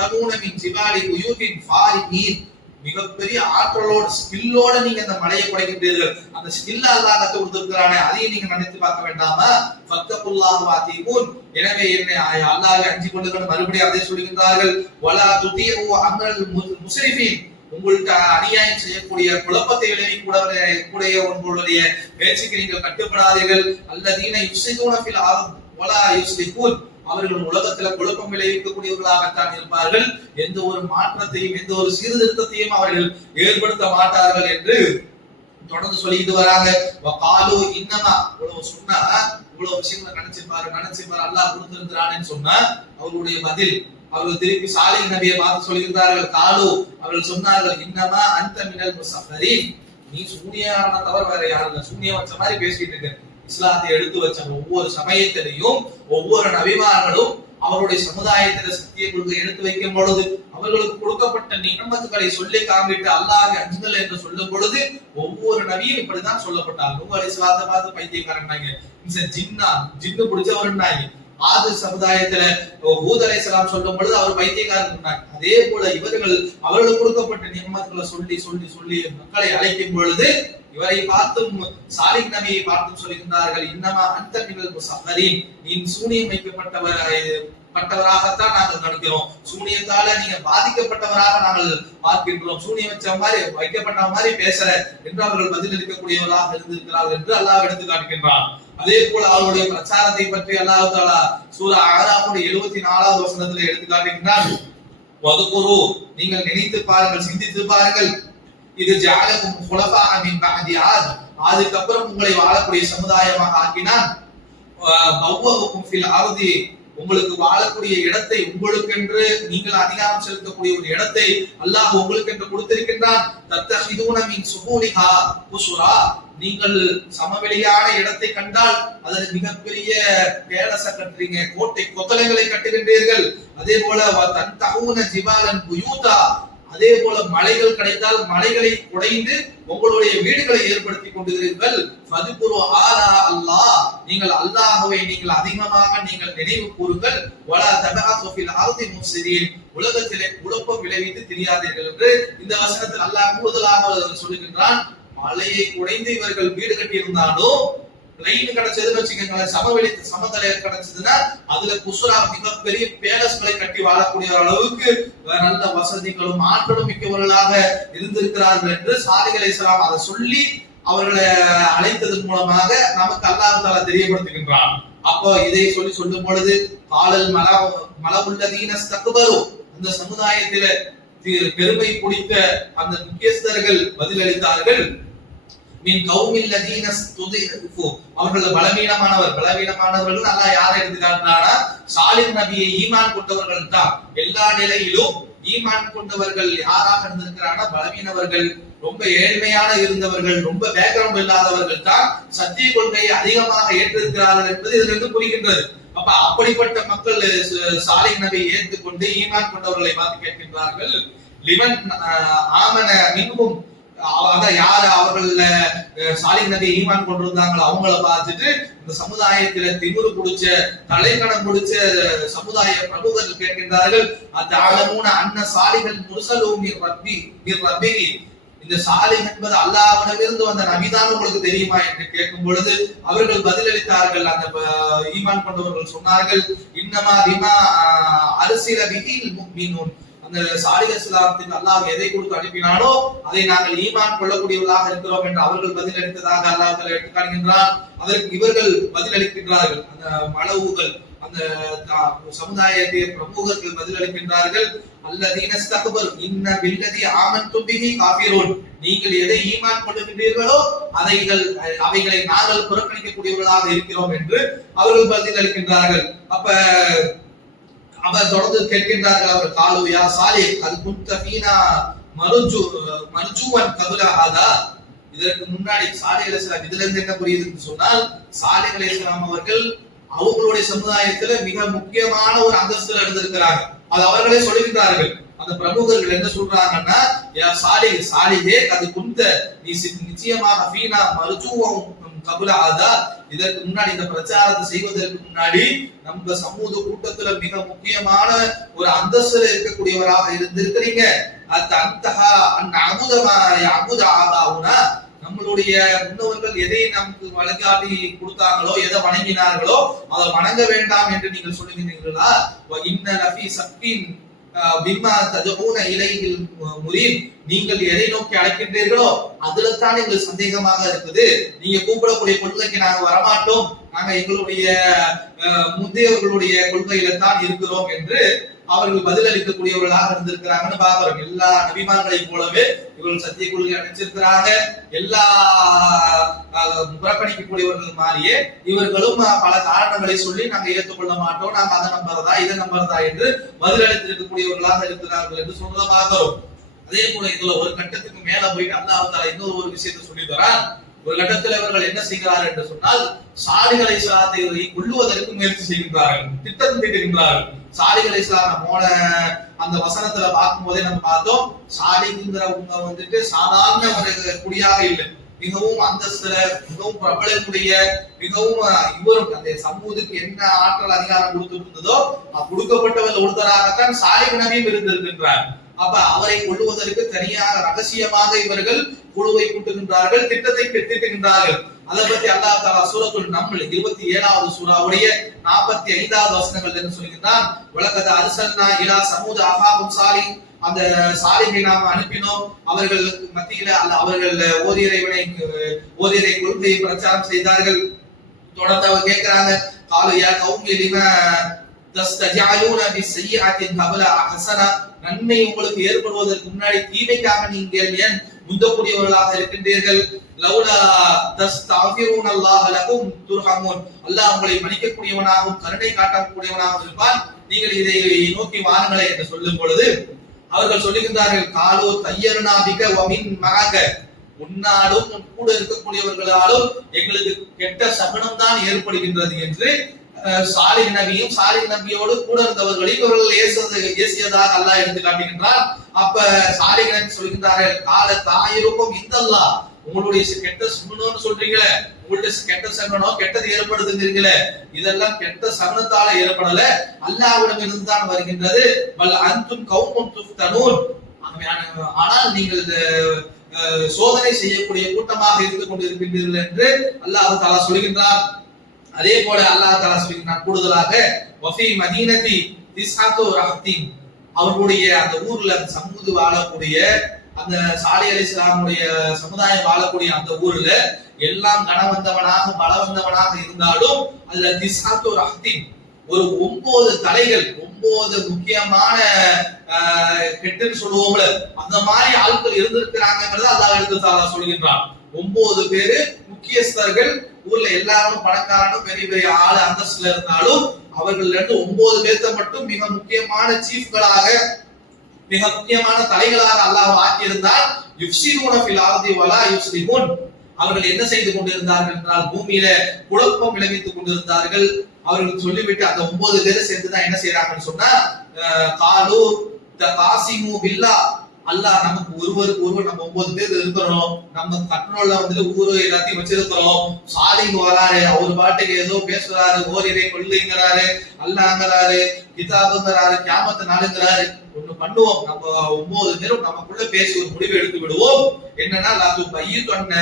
தகுனமின் ஜிபாலி உயூதின் ஃபாரிஹீன், மிகப்பெரிய ஆற்றலோட ஸ்கில்லோட நீங்க அந்த மலையை குடைக்கின்றீர்கள், அந்த ஸ்கில் அல்லாஹ் கத்து கொடுத்திருக்கிறானே அதையும் நீங்க நினைத்து பார்க்க வேண்டாமா? ஃபத்தகுல்லாஹ் வஅதீஊன், எனவே என்னை அல்லாஹ்வை அஞ்சிக் கொள்ளுங்கள் மறுபடியும் அதை சொல்கின்றார்கள். வலா துதீஉ அம்ரல் முஸ்ரிஃபீன், உங்கள்ட்ட அநியாயம் செய்யக்கூடிய குழப்பத்தை விளைவிக்கக்கூடிய உங்களுடைய பேச்சுக்கு நீங்கள் கட்டுப்படாதீர்கள். அல்லதீன யுஃப்ஸிதூன ஃபில் அர்த் வலா யுஸ்லிஹூன், அவர்கள் உலகத்துல குழப்பம் விளைவிக்கக்கூடியவர்களாகத்தான் இருப்பார்கள், எந்த ஒரு மாற்றத்தையும் எந்த ஒரு சீர்திருத்தத்தையும் அவர்கள் ஏற்படுத்த மாட்டார்கள் என்று தொடர்ந்து சொல்லிட்டு வராங்க. வகாலு இன்னமா, இவ்வளவு சொன்னா இவ்வளவு விஷயங்களை நினைச்சுப்பாரு அல்லாஹ் கொடுத்திருக்கிறான்னு சொன்னா அவர்களுடைய பதில், அவர்கள் திருப்பி சாலிஹ் நபியை பார்த்து சொல்கிறார்கள். காலு, அவர்கள் சொன்னார்கள், இன்னமா அன்த மினல் முஸஃபரீன், நீ சூனியான தவிர வேற யாரும் இல்ல, சூனியம் வச்ச மாதிரி பேசிட்டு இருக்க. இஸ்லாத்தை எடுத்து வச்ச ஒவ்வொரு சமயத்திலையும் ஒவ்வொரு நபிமார்களும் அவருடைய சமுதாயத்தில சத்திய கொள்கை எடுத்து வைக்கும் பொழுது அவர்களுக்கு கொடுக்கப்பட்ட நியமத்துக்களை சொல்லி காண்பிட்டு அல்லாஹ்வை அஞ்சுங்கள் என்று சொல்லும் பொழுது ஒவ்வொரு நபியும் இப்படிதான் சொல்லப்பட்டாங்க. நூஹ் அலைஹிஸ்ஸலாத்தை பார்த்து பைத்தியக்காரன்னாங்க, ஜின்னு பிடிச்சவர்னாங்க. ஆது சமுதாயத்துல ஹூத் அலைஹிஸ்ஸலாம் சொல்லும் பொழுது அவர் பைத்தியக்காரன் சொன்னாங்க. அதே போல இவர்கள் அவர்களுக்கு கொடுக்கப்பட்ட நியமத்துக்களை சொல்லி சொல்லி சொல்லி மக்களை அழைக்கும் பொழுது இவரை பார்த்தும் சாலிஹ் நபியை பார்த்தும் சொல்கின்றார்கள், இன்னமா அன்த மினல் முஸஃபரீன், நீ சூனியம் வைக்கப்பட்டவர் பட்டவராகத்தான் நாங்கள் கணிக்கிறோம். சூனியத்தால நீங்க பாதிக்கப்பட்டவராக நாங்கள் பார்க்கின்றோம். சூனியம் வச்ச மாதிரி வைக்கப்பட்ட மாதிரி பேசல என்று அவர்கள் பதிலளிக்கக்கூடியவர்களாக இருந்திருக்கிறார்கள் என்று அல்லாஹ் எடுத்து காட்டுகின்றான். அதே போல அவருடைய பிரச்சாரத்தை பற்றி அல்லாஹ் தஆலா சூரா அஅராஃப் 74வது வசனத்தில் எடுத்து காட்டுகின்றான். வதுகுரு, நீங்கள் நினைத்து பாருங்கள், சிந்தித்து பாருங்கள், இது ஜஅலகும் குலஃபாஅ மின் பஅதி ஆத், அதுக்கு அப்புறம் உங்களை வாழக்கூடிய சமுதாயமாக ஆக்கினான். பவ்வஹுக்கும் ஃபில் அர்தி, உங்களுக்கு வாழக்கூடிய இடத்தை, உங்களுக்கென்று நீங்கள் அதிகாரம் செலுத்தக்கூடிய ஒரு இடத்தை அல்லாஹ் உங்களுக்கென்று கொடுத்திருக்கின்றான். தத்தஹிதூன மின் சுஹூலிஹா குசுரா, நீங்கள் சமவெளியான இடத்தை கண்டால் அதில் மிகப்பெரிய பேலஸ கட்டுறீங்க, கோட்டை கொத்தளங்களை கட்டுகின்றீர்கள். அதே போல தன்தஹூன ஜிபாலன் புயூதா, அதே போல மலைகள் கிடைத்தால் மலைகளை குடைந்து உங்களுடைய வீடுகளை ஏற்படுத்தி கொண்டிருக்கிறீர்கள். ஃபதுகுரு ஆலா அல்லாஹ், நீங்கள் அல்லாஹ்வை நீங்கள் அதிகமாக நீங்கள் நினைவு கூறுங்கள். வலா தபஅஸு ஃபில் அர்தி முஃஸிதீன், உலகத்திலே குழப்பம் விளைவித்து திரியாதீர்கள் என்று இந்த வசனத்தில் அல்லாஹ் கூடுதலாக சொல்லுகின்றான். மலையை குடைந்து இவர்கள் வீடு கட்டி இருந்தாலும் லைன் கிடைச்சதுன்னு வச்சுக்கோங்களேன், சமவெளி சமதலை கிடைச்சதுன்னா அதுல குசுரா மிகப்பெரிய பேலஸ்களை கட்டி வாழக்கூடிய அளவுக்கு நல்ல வசதிகளும் ஆற்றலும் மிக்கவர்களாக இருந்திருக்கிறார்கள் என்று சாலிஹ் அலைஹிஸ்ஸலாம் அதை சொல்லி அவர்களை அழைத்ததன் மூலமாக நமக்கு அல்லாஹ் தஆலா தெரியப்படுத்துகின்றான். அப்போ இதை சொல்லி சொல்லும் பொழுது காலல் மலவுல்லதீன இஸ்தக்பரு, அந்த சமுதாயத்தில பெருமை பிடித்த அந்த முக்கியஸ்தர்கள் பதிலளித்தார்கள். மின் கௌமில் லதீன ஸ்துதிஃபு, அவர்கள் பலவீனமானவர்கள் அல்லாஹ் யாரை எடுத்து காட்டினானா, சாலிஹ் நபியை ஈமான் கொண்டவர்கள் தான். எல்லா நிலையிலும் ஈமான் கொண்டவர்கள் யாராக இருந்திருக்கிறானா, பலவீனவர்கள், ரொம்ப ஏழ்மையான இருந்தவர்கள், ரொம்ப பேக்ரவுண்ட் இல்லாதவர்கள் தான் சத்திய கொள்கையை அதிகமாக ஏற்றிருக்கிறார்கள் என்பது இதிலிருந்து புரிகின்றது. அப்ப அப்படிப்பட்ட மக்கள் சாலிஹ் நபியை ஏற்றுக்கொண்டு ஈமான் கொண்டவர்களை பார்த்து கேட்கின்றார்கள். லிமன் ஆமன மின்ஹும், யாரு அவர்கள் சாலிஹ் நபி ஈமான் கொண்டிருந்தாங்களோ அவங்கள பார்த்துட்டு இந்த சமுதாயத்தில திமிரு பிடிச்ச தலைக்கணம் பிடிச்ச சமுதாய பிரமுகர்கள் கேட்கின்றார்கள். அத்தஅலமூன அன்ன சாலிஹல் முர்ஸலூ மிர் ரப்பிஹி, இந்த சாலிஹ் என்பது அல்லாஹ்விடமிருந்து வந்த நபிதான் உங்களுக்கு தெரியுமா என்று கேட்கும் பொழுது அவர்கள் பதிலளித்தார்கள். அந்த ஈமான் கொண்டவர்கள் சொன்னார்கள், இன்னமா பிமா அர்ஸில பிஹில் முஃமினூன், அந்த சாலிஹ் அலைஹிஸ்ஸலாத்துக்கு அல்லாஹ் எதை கொடுத்து அனுப்பினானோ அதை நாங்கள் ஈமான் கொள்ளக்கூடியவர்களாக இருக்கிறோம் என்று அவர்கள் பதிலளித்ததாக அல்லாஹ் தஆலா எடுத்து காட்டுகின்றான். அதற்கு இவர்கள் பதிலளிக்கின்றார்கள், அந்த மலவுகள், அந்த சமுதாயத்திய பிரமுகர்கள் பதிலளிக்கின்றார்கள். அல்லதீன இஸ்தக்பரு இன்ன பில்லதி ஆமன்தும் பிஹி காஃபிரூன், நீங்கள் எதை ஈமான் கொள்ளுகின்றீர்களோ அவைகளை நாங்கள் புறக்கணிக்கக்கூடியவர்களாக இருக்கிறோம் என்று அவர்கள் பதிலளிக்கின்றார்கள். அப்ப அவர் தொடர்ந்து கேட்கின்றார்கள், அவர் காலு யா சாலிஹ் கல் குன்த ஃபீனா மர்ஜூவன் கபல ஹாதா, இதற்கு முன்னாடி சாலிஹ் அலைஹிஸ்ஸலாம், இதுல இருந்து என்ன புரியுதுன்னு சொன்னால் சாலிஹ் அலைஹிஸ்ஸலாம் அவர்கள் அவங்களுடைய சமுதாயத்துல மிக முக்கியமான ஒரு அந்தஸ்துல இருந்திருக்கிறாங்க. அது அவர்களே சொல்லுகின்றார்கள். அந்த பிரமுகர்கள் என்ன சொல்றாங்கன்னா, யா சாலிஹே அது குந்த, நீ நிச்சயமாக ஃபீனா மர்ஜூவன் கபல ஹாதா, இதற்கு முன்னாடி இந்த பிரச்சாரத்தை செய்வதற்கு முன்னாடி நம்ம சமூக கூட்டத்துல மிக முக்கியமான ஒரு அந்தஸ்துல இருக்கக்கூடியவராக இருந்திருக்கிறீங்க. நம்மளுடைய முன்னவர்கள் எதை நமக்கு வழிகாட்டி கொடுத்தாங்களோ, எதை வணங்கினார்களோ அதை வணங்க வேண்டாம் என்று நீங்கள் சொல்லுகிறீர்களா? நீங்கள் எதை நோக்கி அழைக்கின்றீர்களோ அதுல தான் எங்களுக்கு சந்தேகமாக இருக்குது. நீங்க கூப்பிடக்கூடிய கொள்கைக்கு நாங்க வரமாட்டோம், நாங்க எங்களுடைய முந்தையவர்களுடைய கொள்கையில தான் இருக்கிறோம் என்று அவர்கள் பதிலளிக்கக்கூடியவர்களாக இருந்திருக்கிறாங்கன்னு பாக்குறோம். எல்லா நபிமார்களை போலவே இவர்கள் சத்திய கொள்கை அடைச்சிருக்கிறாங்க. எல்லா புறக்கணிக்கக்கூடியவர்கள் மாதிரியே இவர்களும் பல காரணங்களை சொல்லி நாங்க ஏற்றுக்கொள்ள மாட்டோம், நாங்க அதை நம்புறதா இதை நம்புறதா என்று பதிலளித்திருக்கக்கூடியவர்களாக இருக்கிறார்கள் என்று சொல்றதை பார்க்கிறோம். அதே போல இதுல ஒரு கட்டத்துக்கு மேல போயிட்டு அல்லாஹ் தஆலா இன்னொரு ஒரு விஷயத்தை சொல்லி தரான். ஒரு கட்டத்தில் இவர்கள் என்ன செய்கிறார்கள் என்று சொன்னால் சாலிஹ் அலைஹிஸ்ஸலாத்தை கொல்லுவதற்கு முயற்சி செய்கின்றார்கள், திட்டம் தீட்டுகின்றார்கள். சாலிஹ் அலைஹிஸ்ஸலாம் போன அந்த வசனத்துல பார்க்கும் போதே நம்ம பார்த்தோம், சாலிஹ்ங்கிறவங்க வந்துட்டு சாதாரண ஒரு குடியாக இல்லை, மிகவும் அந்தஸ்துல மிகவும் பிரபலக்கூடிய மிகவும் இவரும் அந்த சமூகத்துக்கு என்ன ஆற்றல் அதிகாரம் கொடுத்திருந்ததோ கொடுக்கப்பட்டவர்கள் ஒருத்தராகத்தான் சாலிஹ் நபியும் இருந்திருக்கின்றார். அப்ப அவரை கொள்ளுவதற்கு தனியாக ரகசியமாக இவர்கள் குழுவை கூட்டுகின்றார்கள், திட்டத்தை தீட்டுகின்றார்கள். அதை பத்தி அல்லாஹ் தஆலா சூரத்துல் நம்ல் 27வது சூராவுடைய 45வது வசனங்கள் என்ன சொல்கிறான், வலகத் அர்சல்னா இலா சமூத அஹாஹும் சாலிஹ், அந்த சாலிஹை நாம் அனுப்பினோம், அவர்களுக்கு மத்தியில அவர்கள் ஓரிரை கொள்கையை பிரச்சாரம் செய்தார்கள். தொடர்ந்து அவங்க கேட்கிறாங்க, காலு யா கௌமி லிம தஸ்தஜஅலூன பிஸ்ஸய்யிஅத்தின் கப்ல அஹ்ஸனா, நன்மை உங்களுக்கு ஏற்படுவதற்கு முன்னாடி தீமைக்காக நீங்கள் ஏன் முந்தக்கூடியவர்களாக இருக்கின்றீர்கள். லௌலா தஸ்தஃபிரூன அல்லாஹ் லகும் துர்ஹமூன், அல்லாஹ் உங்களை மன்னிக்கக்கூடியவனாகவும் கருணை காட்டக்கூடியவனாகவும் இருப்பான், நீங்கள் இதை நோக்கி வாருங்களே என்று சொல்லும் பொழுது அவர்கள் சொல்லுகின்றார்கள், காலு தையர்னா பிக வ மின் மஅக, உன்னாலும் கூட இருக்கக்கூடியவர்களாலும் எங்களுக்கு கெட்ட சகுனம் தான் ஏற்படுகின்றது என்று சாலிஹ் நபியும் சாலிஹ் நபியோடு கூட இருந்தவர்களையும் இவர்கள் ஏசியதாக அல்லாஹ் எடுத்து காட்டுகின்றார். அப்ப சாலிஹ் நபி சொல்கின்றார்கள், கால தாயிருக்கும் இந்தல்லாஹ், உங்களுடைய கெட்ட சகுனம்னு சொல்றீங்களே, உங்களுடைய கெட்ட சகுனம் கெட்டது ஏற்படுதுங்கிறீங்களே, இதெல்லாம் கெட்ட சகுனத்தால ஏற்படல, அல்லாஹ்விடம் இருந்து தான் வருகின்றது. வல் அன்தும் கௌமுன் துஃப்தனூன், ஆனால் நீங்கள் சோதனை செய்யக்கூடிய கூட்டமாக இருந்து கொண்டிருக்கின்றீர்கள் என்று அல்லாஹ் தஆலா சொல்கின்றார். அதே போல அல்லாஹ் தஆலா சொல்கிறான் கூடுதலாக, வஃபி மதீனதி திஸ்அத்து ரஹ்தீன், அவர்களுடைய அந்த ஊர்ல சமூது வாழக்கூடிய அந்த சாலிஹ் அலைஹிஸ்ஸலாமுடைய சமுதாயம் வாழக்கூடிய அந்த ஊர்ல எல்லாம் கனவந்தவனாக பலவந்தவனாக இருந்தாலும் அதுல திஸ்அத்து ரஹ்தீன், ஒரு 9 தலைகள், 9 முக்கியமான கெட்டுன்னு சொல்லுவோம்ல, அந்த மாதிரி ஆட்கள் இருந்திருக்கிறாங்கிறத அல்லாஹ் எடுத்து தஆலா சொல்கின்றான். 9 பேரு முக்கியஸ்தர்கள், ஊர்ல எல்லாரும் பணக்காரனும் பெரிய பெரிய ஆளு அந்தஸ்துல இருந்தாலும் அவர்கள் 9 பேர்த்த மட்டும் மிக முக்கியமான சீஃப்களாக, மிக முக்கியமான தலைகளாக அல்லாஹ் ஆக்கியிருந்தால், யுஃப்ஸிரூன ஃபில் அர்தி வலா யுஸ்லிஹூன், அவர்கள் என்ன செய்து கொண்டிருந்தார்கள் என்றால் பூமியில குழப்பம் விளைவித்துக் கொண்டிருந்தார்கள். அவர்கள் சொல்லிவிட்டு அந்த 9 பேர் சேர்ந்துதான் என்ன செய்யறாங்கன்னு சொன்னா, காலு தகாசிமு பில்லா, அல்லாஹ் நமக்கு ஒருவர் நம்ம 9 பேர் இருக்கிறோம், நம்ம கண்ட்ரோல்ல வந்து ஊரு எல்லாத்தையும் வச்சிருக்கிறோம், சாலிஹ் வராரு, அவர் பாட்டுக்கு ஏதோ பேசுறாரு, ஓரிரை கொள்ளுங்கிறாரு, அல்லாஹ்ங்கறாரு, கிதாபுங்கறாரு, கியாமத் நாளுங்கறாரு, ஒண்ணு பண்ணுவோம், நம்ம 9 பேரும் நமக்குள்ள பேசி ஒரு முடிவு எடுத்து விடுவோம், என்னன்னா லாத்து பையுத்தன்ன,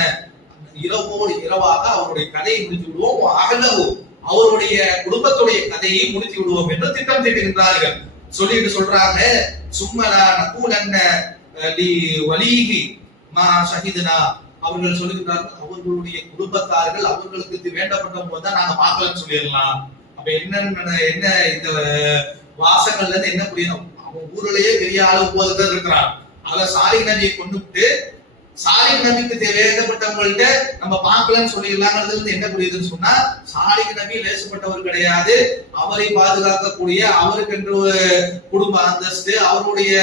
இரவோடு இரவாக அவருடைய கதையை முடித்து விடுவோம், அகலவு, அவருடைய குடும்பத்துடைய கதையை முடித்து விடுவோம் என்று திட்டம் தீட்டுகின்றார்கள். சொல்லிட்டு சொல்றாங்க, சும்மலா நகூலன்ன லி வலீஹி மா ஷஹிதுனா, அவர்கள் சொல்லுகிறார்கள் அவர்களுடைய குடும்பத்தார்கள் அவர்களுக்கு வேண்டப்பட்ட போது தான் நாங்க பார்க்கலன்னு சொல்லிடலாம். அப்ப என்ன இந்த வாசகங்கள்ல இருந்து என்ன புரியணும், அவன் ஊர்லயே பெரிய ஆளு 9 பேர் இருக்கிறான், அவ சாலிஹ் நபியை கொண்டுட்டு சாலிஹ் நபிக்கு வேண்டப்பட்டவங்கள்ட்ட நம்ம பார்க்கலன்னு சொல்லிடலாங்கிறது என்ன புரியுதுன்னு சொன்னா, சாலிஹ் நபி லேசப்பட்டவர் கிடையாது, அவரை பாதுகாக்கக்கூடிய அவருக்கு ஒரு குடும்ப அந்தஸ்து, அவருடைய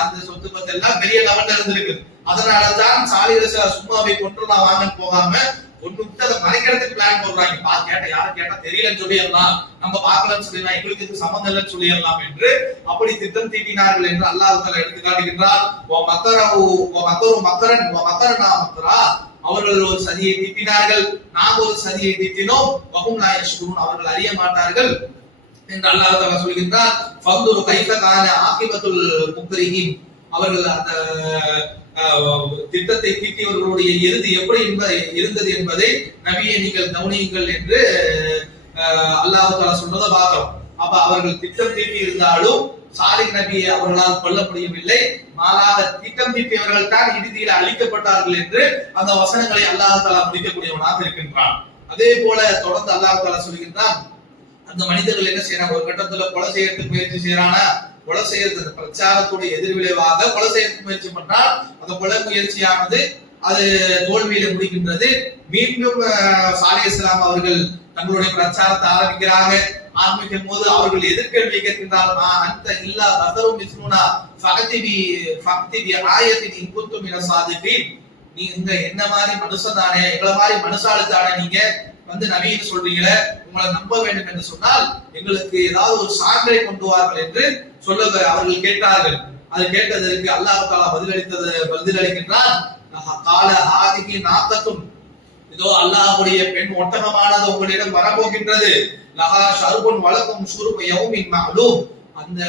அந்த சொத்து பத்து எல்லாம் பெரிய லெவல்ல இருந்திருக்கு. அதனாலதான் சாலிஹ் சும்மாவை கொண்டுலாம் வாங்கன்னு போகாம ஒண்ணுட்டு அதை மறைக்கிறதுக்கு பிளான் போடுறாங்க. கேட்ட யாரும் கேட்டா தெரியலன்னு சொல்லிடலாம், நம்ம பார்க்கலன்னு சொல்லிடலாம், எங்களுக்கு இது சம்பந்தம் இல்லைன்னு சொல்லிடலாம் என்று அப்படி திட்டம் தீட்டினார்கள் என்று அல்லாஹ் தஆலா எடுத்து காட்டுகின்றார். அவர்கள் ஒரு சதியை தீட்டினார்கள், நாம் ஒரு சதியை தீட்டினோம், வஹும் லா யஷ்குரூன், அவர்கள் அறிய மாட்டார்கள் என்று அல்லாஹ் தஆலா சொல்கின்றார். ஃபந்துரு கைஃப கான ஆகிபத்துல் முக்ரிஹீன், அவர்கள் அந்த திட்டத்தை தீட்டியவர்களுடைய இறுதி எப்படி இருந்தது என்பதை நபியை நீங்கள் கவனியுங்கள் என்று அல்லாஹ் தஆலா சொன்னதை பார்க்கிறோம். அப்ப அவர்கள் திட்டம் தீட்டி இருந்தாலும் சாலிஹ் நபியை அவர்களால் கொல்ல முடியவில்லை, மாறாக திட்டம் தீட்டியவர்கள் தான் இறுதியில் அழிக்கப்பட்டார்கள் என்று அந்த வசனங்களை அல்லாஹ் தஆலா முடிக்கக்கூடியவனாக இருக்கின்றான். அதே போல தொடர்ந்து அல்லாஹ் தஆலா சொல்கின்றான், அந்த மனிதர்கள் என்ன செய்யறாங்க, ஒரு கட்டத்துல கொலை செய்யறதுக்கு முயற்சி செய்யறானா, கொலை செய்யறது பிரச்சாரத்துடைய எதிர்விளைவாக கொலை செய்யறதுக்கு முயற்சி பண்ணால் அந்த கொலை முயற்சியானது அது தோல்வியில முடிகின்றது. மீண்டும் சாலிஹ் அலைஹிஸ்ஸலாம் அவர்கள் தங்களுடைய பிரச்சாரத்தை ஆரம்பிக்கிறாங்க. ஆரம்பிக்கும் போது அவர்கள் எதிர்கேள்வி கேட்கின்றார்கள், அந்த இல்லா பஸரும் மிஸ்லுனா ஃபக்திபி ஆயத்தின் இன் குன்தும் மின ஸாதிகீன், நீங்க என்ன மாதிரி மனுஷன் தானே, எங்களை மாதிரி மனுஷாளு தானே, நீங்க வந்து நபின்னு சொல்றீங்களே, உங்களை நம்ப வேண்டும் என்று சொன்னால் எங்களுக்கு ஏதாவது ஒரு சான்றை கொண்டு வார்கள் என்று சொல்ல அவர்கள் கேட்டார்கள். அது கேட்டதற்கு அல்லாஹ் தஆலா பதிலளிக்கின்றான், கால ஆதிகி நாத்தத்தும், இதோ அல்லாஹ்வுடைய பெண் ஒட்டகமானது உங்களிடம் வரப்போகின்றது, லஹா ஷர்புன் வலக்கும் ஷுர்பு யௌமின் மஅலூம், அந்த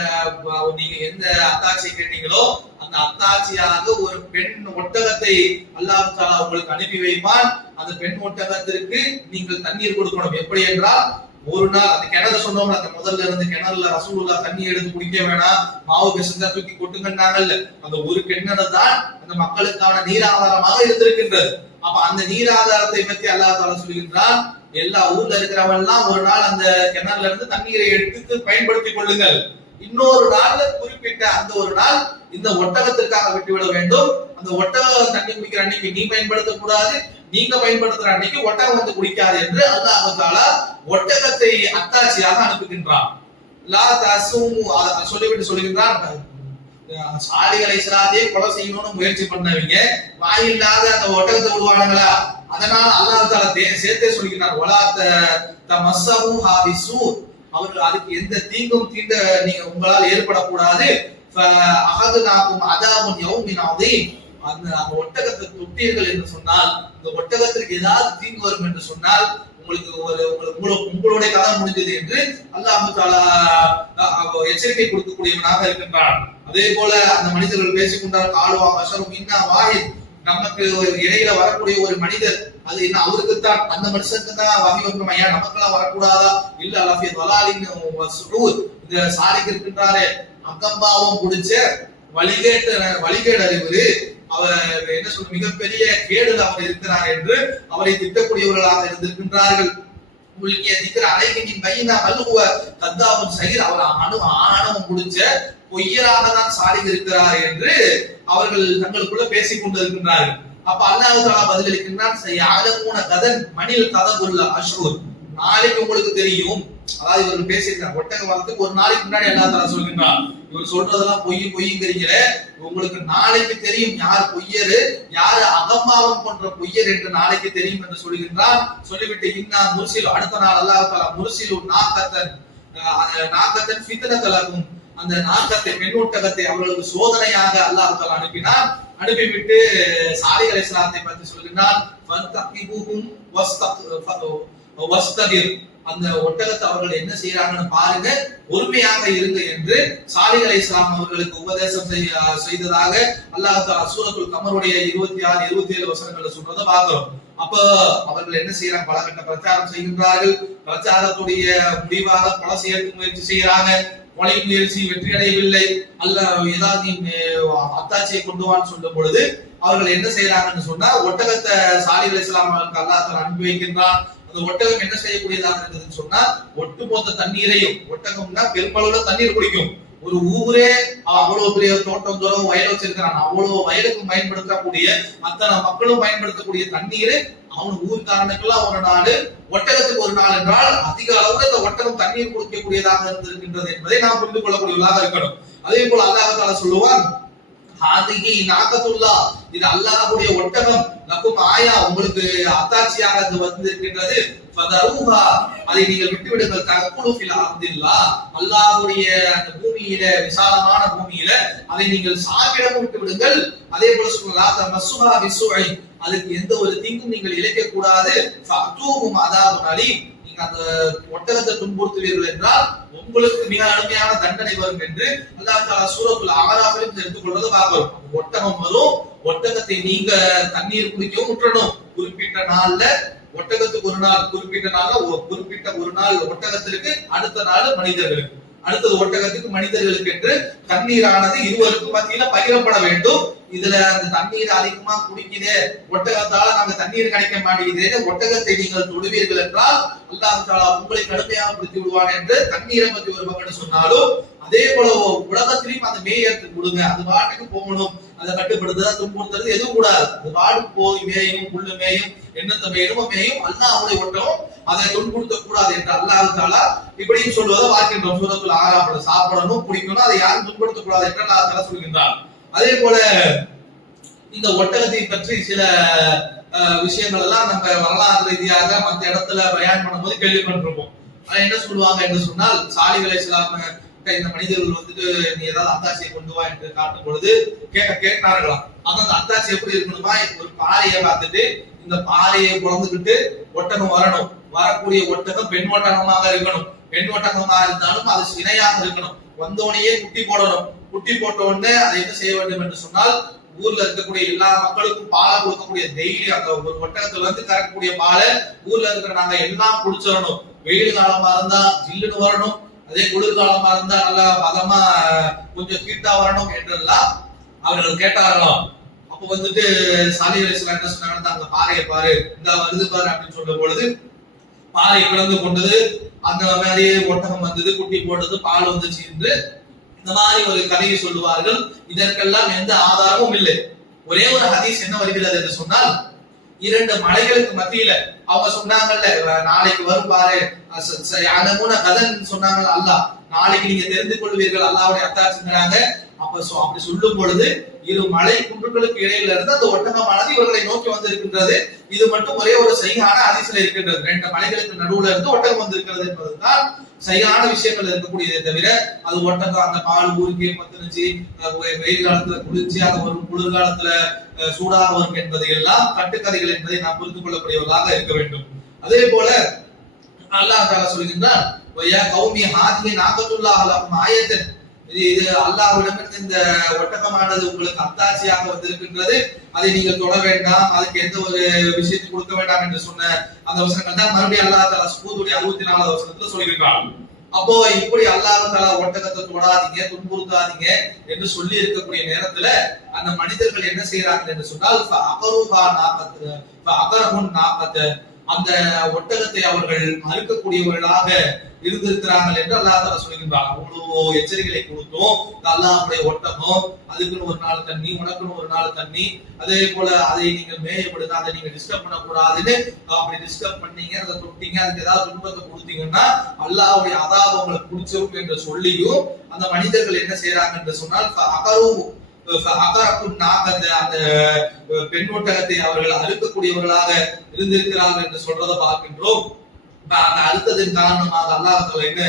நீங்க எந்த அத்தாட்சி கேட்டீங்களோ அந்த அந்த அத்தாட்சியாக ஒரு பெண் ஒட்டகத்தை அல்லாஹ் தஆலா உங்களுக்கு அனுப்பி வைப்பான். அந்த பெண் ஒட்டகத்திற்கு நீங்கள் தண்ணீர் கொடுக்கணும். எப்படி என்றால், ஒரு நாள் அந்த கிணறு சொன்னோம்ல, அந்த முதல்ல இருந்து கிணறுல ரசூலுல்லாஹ் தண்ணி எடுத்து குடிக்க வேணாம், மாவு பிசைஞ்சா தூக்கி கொட்டுங்கன்னாங்கல்ல, அந்த ஒரு கிணறு தான் அந்த மக்களுக்கான நீராதாரமாக இருந்திருக்கின்றது. அப்ப அந்த நீராதாரத்தை பத்தி அல்லாஹ் தஆலா சொல்கின்றான், எல்லா ஊர்ல இருக்கிறவெல்லாம் ஒரு நாள் அந்த கிணறுல இருந்து தண்ணீரை எடுத்து பயன்படுத்திக் கொள்ளுங்கள். இன்னொரு நாள்ல குறிப்பிட்ட அந்த ஒரு நாள் இந்த ஒட்டகத்திற்காக விட்டுவிட வேண்டும். அந்த ஒட்டகம் தண்ணி குடிக்கிற அன்னைக்கு நீ பயன்படுத்தக்கூடாது, நீங்க பயன்படுத்துற அன்னைக்கு ஒட்டகம் வந்து குடிக்காது என்று அல்லாஹ் தஆலா ஒட்டகத்தை அத்தாட்சியாக அனுப்புகின்றான். லா தஸூமு சொல்லிவிட்டு சொல்கின்றான், சாலிஹ் அலைஹிஸ்ஸலாத்தை கொலை செய்யணும்னு முயற்சி பண்ணவங்க வாயில்லாத அந்த ஒட்டகத்தை விடுவானுங்களா? அதனால அல்லாஹ் தஆலா சேர்த்தே சொல்கிறார், வலா தமஸ்ஸஹு ஹாபிசூ, அவர்கள் அதுக்கு எந்த தீங்கும் தீண்ட நீங்க உங்களால் ஏற்படக்கூடாது. ஃபஅஹதுனாகும் அதாபுன் யௌமின் அதீம், அந்த ஒட்டகத்தை தொட்டீர்கள் என்று சொன்னால், இந்த ஒட்டகத்திற்கு ஏதாவது தீங்கு வரும் என்று சொன்னால் உங்களுடைய கதை முடிஞ்சது என்று அல்லாஹ் தஆலா எச்சரிக்கை கொடுக்கக்கூடியவனாக இருக்கின்றான். அதே போல அந்த மனிதர்கள் பேசிக்கொண்டார், காலுவா பஷரும் மின்னா வாஹித், நமக்கு இடையில வரக்கூடிய ஒரு மனிதர், அது என்ன அவருக்குத்தான் அந்த மனுஷனுக்கு தான் வகை வரணும், ஏன் நமக்கெல்லாம் வரக்கூடாதா? இல்ல அல்லாஹ் வலாலின் வஸ்ரூர், இந்த சாலிக்கு இருக்கின்றாரே அகம்பாவம் பிடிச்ச வழிகேடு அறிவு, அவர் என்ன சொல்ற மிகப்பெரிய கேடுல அவர் இருக்கிறார் என்று அவரை திட்டக்கூடியவர்களாக இருந்திருக்கின்றார்கள். உங்களுக்கு நிக்கிற அலைகின் பையனா வல்லுவ கத்தாவும் சகிர், அவர் ஆணவம் முடிச்ச பொய்யராக தான் சாலிக் இருக்கிறார் என்று அவர்கள் தங்களுக்குள்ள பேசிக் கொண்டிருக்கின்றார்கள். அப்ப அல்லாஹ் தஆலா பதிலளிக்கின்றான், யஅலமூன கதன் மனில் கதபுல் அஷ்ஹுர், நாளைக்கு உங்களுக்கு தெரியும். அதாவது இவர்கள் பேசியிருக்காங்க, ஒட்டக வரத்துக்கு ஒரு நாளைக்கு முன்னாடி அல்லாஹ் தஆலா சொல்கின்றான், இவர் சொல்றதெல்லாம் பொய்ங்கிறீங்களே, உங்களுக்கு நாளைக்கு தெரியும் யார் பொய்யரு யாரு அகம்பாவம் போன்ற பொய்யர் என்று நாளைக்கு தெரியும் என்று சொல்கின்றான். சொல்லிவிட்டு இன்னா முர்சில், அடுத்த நாள் அல்லாஹ் தஆலா முர்சிலு நாகத்தன் ஃபித்னத்தலகும், அந்த நாகத்தை பெண் ஒட்டகத்தை அவர்களுக்கு சோதனையாக அல்லாஹ் தஆலா அனுப்பினார். அனுப்பிவிட்டு சாலிஹ் அலைஹிஸ்ஸலாத்தை பற்றி சொல்கின்றான், ஃபன்தகிபுஹும் வஸ்தகிர், அந்த ஒட்டகத்தை அவர்கள் என்ன செய்யறாங்கன்னு பாருங்க, பொறுமையாக இருங்க என்று சாலிஹ் அலைஹிஸ்ஸலாம் அவர்களுக்கு உபதேசம் செய்ததாக அல்லாஹ் தஆலா சூரத்துல் கமருடைய 26 27 வசனங்களை சொல்றதை பார்க்கிறோம். அப்ப அவர்கள் என்ன செய்யறாங்க, பலகட்ட பிரச்சாரம் செய்கின்றார்கள். பிரச்சாரத்துடைய முடிவாக கொலை செய்யறதுக்கு முயற்சி செய்யறாங்க. கொலை முயற்சி வெற்றி அடையவில்லை. அல்லாஹ் ஏதாவது அத்தாட்சியை கொண்டு வான்னு சொல்லும் பொழுது அவர்கள் என்ன செய்யறாங்கன்னு சொன்னா, ஒட்டகத்தை சாலிஹ் அலைஹிஸ்ஸலாம் அவர்களுக்கு அல்லாஹ் தஆலா அனுப்பி வைக்கின்றான். அந்த ஒட்டகம் என்ன செய்யக்கூடியதாக இருக்குதுன்னு சொன்னா, ஒட்டுமொத்த தண்ணீரையும், ஒட்டகம்னா பெரும்பளவுல தண்ணீர் குடிக்கும், ஒரு ஊரே அவ்வளவு பெரிய தோட்டம் தூரம் வயல் வச்சிருக்கிறான், அவ்வளவு வயலுக்கும் பயன்படுத்தக்கூடிய அத்தனை மக்களும் பயன்படுத்தக்கூடிய தண்ணீர் அவன் ஊர்காரனுக்கெல்லாம் ஒரு நாள், ஒட்டகத்துக்கு ஒரு நாள் என்றால் அதிக அளவுல இந்த ஒட்டகம் தண்ணீர் குடிக்கக்கூடியதாக இருந்திருக்கின்றது என்பதை நாம் புரிந்து கொள்ளக்கூடியவர்களாக இருக்கணும். அதே போல அல்லாஹ் தஆலா சொல்லுவான், ஹாதிஹி நாகத்துல்லாஹ், இது அல்லாஹ்வுடைய ஒட்டகம், லக்கும் ஆயா, உங்களுக்கு அத்தாட்சியாக இது வந்திருக்கின்றது, ஃபதரூஹா, அதை நீங்கள் விட்டு விடுங்கள், தகுலு ஃபில் அர்தில்லாஹ், அல்லாஹ்வுடைய அந்த பூமியில, விசாலமான பூமியில அதை நீங்கள் சாப்பிடவும் விட்டு விடுங்கள். அதே போல சொல்லுங்க, தமஸ்ஸுஹா பிஸ்ஸுஇ, அதுக்கு எந்த ஒரு தீங்கும் நீங்கள் இழைக்க கூடாது. ஃபஅதூஹும் அதாபுன் அலீம், நீங்க அந்த ஒட்டகத்தை துன்புறுத்துவீர்கள் என்றால் உங்களுக்கு மிக அருமையான தண்டனை வரும் என்று அல்லாஹ் தஆலா சூரத்துல் அஅராஃபில் எடுத்துக்கொள்வதை பார்க்கிறோம். ஒட்டகம் வரும், ஒட்டகத்தை நீங்க தண்ணீர் குடிக்கவும் விட்டுறணும். குறிப்பிட்ட நாள்ல ஒட்டகத்துக்கு ஒரு நாள், குறிப்பிட்ட ஒரு நாள் ஒட்டகத்திற்கு, அடுத்த நாள் மனிதர்களுக்கு, அடுத்தது ஒட்டகத்துக்கு மனிதர்களுக்கு என்று தண்ணீரானது இருவருக்கும் மத்தியில பகிரப்பட வேண்டும். இதுல அந்த தண்ணீர் அதிகமா குடிக்குதே, ஒட்டகத்தால நாங்க தண்ணீர் கிடைக்க மாட்டேங்குது, ஒட்டகத்தை நீங்கள் தொடுவீர்கள் என்றால் அல்லாஹ் தஆலா உங்களை கடுமையாக பிடித்து விடுவான் என்று தண்ணீரை பற்றி ஒரு பக்கம் சொன்னாலும், அதே போல உலகத்திலையும் அந்த மேயத்துக்கு கொடுங்க, அது பாட்டுக்கு போகணும், அதை கட்டுப்படுத்துறது துன்புறுத்துறது எதுவும் கூடாது, அது பாட்டுக்கு போய் மேயும், புல்லு மேயும், எண்ணத்தை மேயும் மேயும், அல்லாஹ்வுடைய ஒட்டகம் அதை துன்புறுத்த கூடாது என்று அல்லாஹ் தஆலா இப்படியும் சொல்வதை பார்க்கின்றோம். சூரத்துல் அஅராஃப்ல சாப்பிடணும், குடிக்கணும், அதை யாரும் துன்புறுத்த கூடாது என்று அல்லாஹ் தஆலா சொல்கின்றார். அதே போல இந்த ஒட்டகத்தை பற்றி சில விஷயங்கள் எல்லாம் நம்ம வரலாறு ரீதியாக மற்ற இடத்துல பயான் பண்ணும்போது கேள்விப்பட்டிருப்போம். என்ன சொல்லுவாங்க என்று சொன்னால், சாலிஹ் அலைஹிஸ்ஸலாம் இந்த மனிதர்கள் வந்துட்டு நீ ஏதாவது அத்தாட்சியை கொண்டு வா என்று காட்டும் பொழுது கேட்டார்களாம். அந்த அத்தாட்சி எப்படி இருக்கணுமா, ஒரு பாறையை பார்த்துட்டு இந்த பாறையை குழந்துகிட்டு ஒட்டகம் வரணும், வரக்கூடிய ஒட்டகம் பெண் ஒட்டகமாக இருக்கணும், பெண் ஒட்டகமாக இருந்தாலும் அது இணையாக இருக்கணும், வந்தோனையே குட்டி போடணும், குட்டி போட்ட உடனே அதை என்ன செய்ய வேண்டும் என்று சொன்னால், ஊர்ல இருக்கக்கூடிய எல்லா மக்களுக்கும் பாலை கொடுக்கக்கூடிய டெய்லி அந்த ஒரு ஒட்டகத்துல இருந்து கறக்கக்கூடிய பாலை ஊர்ல இருக்கிற நாங்க எல்லாம் குடிச்சிடணும். வெயில் காலமா இருந்தா ஜில்லுன்னு வரணும், அதே குளிர்காலமா இருந்தா நல்லா பதமா கொஞ்சம் ஹீட்டா வரணும் என்றெல்லாம் அவர்கள் கேட்டார்களாம். அப்ப வந்துட்டு சாலிஹ் அலைஹிஸ்ஸலாம் என்ன சொன்னாங்கன்னா, அந்த பாறையை பாரு, இந்த வருது பாரு அப்படின்னு சொல்லும் பொழுது பாறை பிளந்து கொண்டது, அந்த மாதிரி ஒட்டகம் வந்தது, குட்டி போட்டது, பால் வந்துச்சு என்று இந்த மாதிரி ஒரு கதையை சொல்லுவார்கள். இதற்கெல்லாம் எந்த ஆதாரமும் இல்லை. ஒரே ஒரு ஹதீஸ் என்ன வருகிறது என்று சொன்னால், இரண்டு மலைகளுக்கு மத்தியில அவங்க சொன்னாங்கல்ல, நாளைக்கு வரும் பாரு கதன் சொன்னாங்க அல்லாஹ், நாளைக்கு நீங்க தெரிந்து கொள்வீர்கள் அல்லாஹ்வுடைய அத்தாட்சிங்கிறாங்க. அப்படி சொல்லும் பொழுது இரு மலை குன்றுகளுக்கு இடையில இருந்து அந்த ஒட்டகமானது இவர்களை நோக்கி வந்திருக்கின்றது. இது மட்டும் ஒரே ஒரு சைகான ஹதீஸ்ல இருக்கின்றது. ரெண்டு மலைகளுக்கு நடுவுல இருந்து ஒட்டகம் வந்திருக்கிறது என்பதுதான் சரியான விஷயங்கள் இருக்கக்கூடியதை தவிர, அது ஒட்டகம் அந்த பால் ஊருக்கே பத்துனுச்சு, வெயில் காலத்துல குளிர்ச்சி, அது ஒரு குளிர்காலத்துல சூடாக வரும் என்பதை எல்லாம் கட்டுக்கதைகள் என்பதை நாம் புரிந்து கொள்ளக்கூடியவர்களாக இருக்க வேண்டும். அதே போல அல்லாஹ் தஆலா சொல்கின்றான், வயா கௌமி ஹாதிஹி நாகத்துல்லாஹ் லகும் ஆயத்தன், இது அல்லாஹ்விடமிருந்து இந்த ஒட்டகமானது உங்களுக்கு அத்தாட்சியாக வந்திருக்கின்றது, அதை நீங்கள் தொட வேண்டாம், அதுக்கு எந்த ஒரு விஷயத்தை கொடுக்க வேண்டாம் என்று சொன்ன அந்த வசனங்கள் தான் மறுபடியும் அல்லாஹ் தஆலா சூதுடைய 64வது வசனத்துல சொல்லியிருக்கிறான். அப்போ இப்படி அல்லாஹ் தஆலா ஒட்டகத்தை தொடாதீங்க, துன்புறுத்தாதீங்க என்று சொல்லி இருக்கக்கூடிய நேரத்துல அந்த மனிதர்கள் என்ன செய்யறாங்க என்று சொன்னால், அந்த ஒட்டகத்தை அவர்கள் அறுக்கக்கூடியவர்களாக இருந்திருக்கிறார்கள் என்று அல்லாஹ் தஆலா சொல்கின்றார். அவ்வளவு எச்சரிக்கைகளை கொடுத்தோம், அல்லாஹ்வுடைய ஒட்டகம், அதுக்குன்னு ஒரு நாள் தண்ணி, உனக்குன்னு ஒரு நாள் தண்ணி, அதே போல அதை நீங்கள் மேயப்படுத்த, அதை நீங்க டிஸ்டர்ப் பண்ணக்கூடாதுன்னு, அப்படி டிஸ்டர்ப் பண்ணீங்க, அதை தொட்டீங்க, அதுக்கு ஏதாவது துன்பத்தை கொடுத்தீங்கன்னா அல்லாஹ்வுடைய அதாப உங்களுக்கு பிடிச்சிருக்கும் என்று சொல்லியும் அந்த மனிதர்கள் என்ன செய்யறாங்க என்று சொன்னால், அந்த பெண் ஒட்டகத்தை அவர்கள் அறுக்கக்கூடியவர்களாக இருந்திருக்கிறார்கள் என்று சொல்றதை பார்க்கின்றோம். அந்த அழுத்தத்தின் காரணமாக அல்லாஹ் என்ன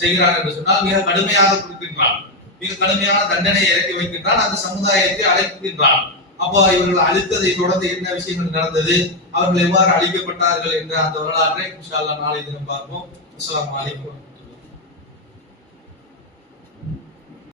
செய்கிறான் என்று சொன்னால், மிக கடுமையாக கொடுக்கின்றான், மிக கடுமையான தண்டனை இறக்கி வைக்கின்றான், அந்த சமுதாயத்தை அழைக்கின்றான். அப்போ இவர்கள் அழித்ததை தொடர்ந்து என்ன விஷயங்கள் நடந்தது, அவர்கள் எவ்வாறு அழிக்கப்பட்டார்கள் என்ற அந்த வரலாற்றை இன்ஷா அல்லாஹ் நாளை தினம் பார்ப்போம். அஸ்ஸலாமு அலைக்கும்.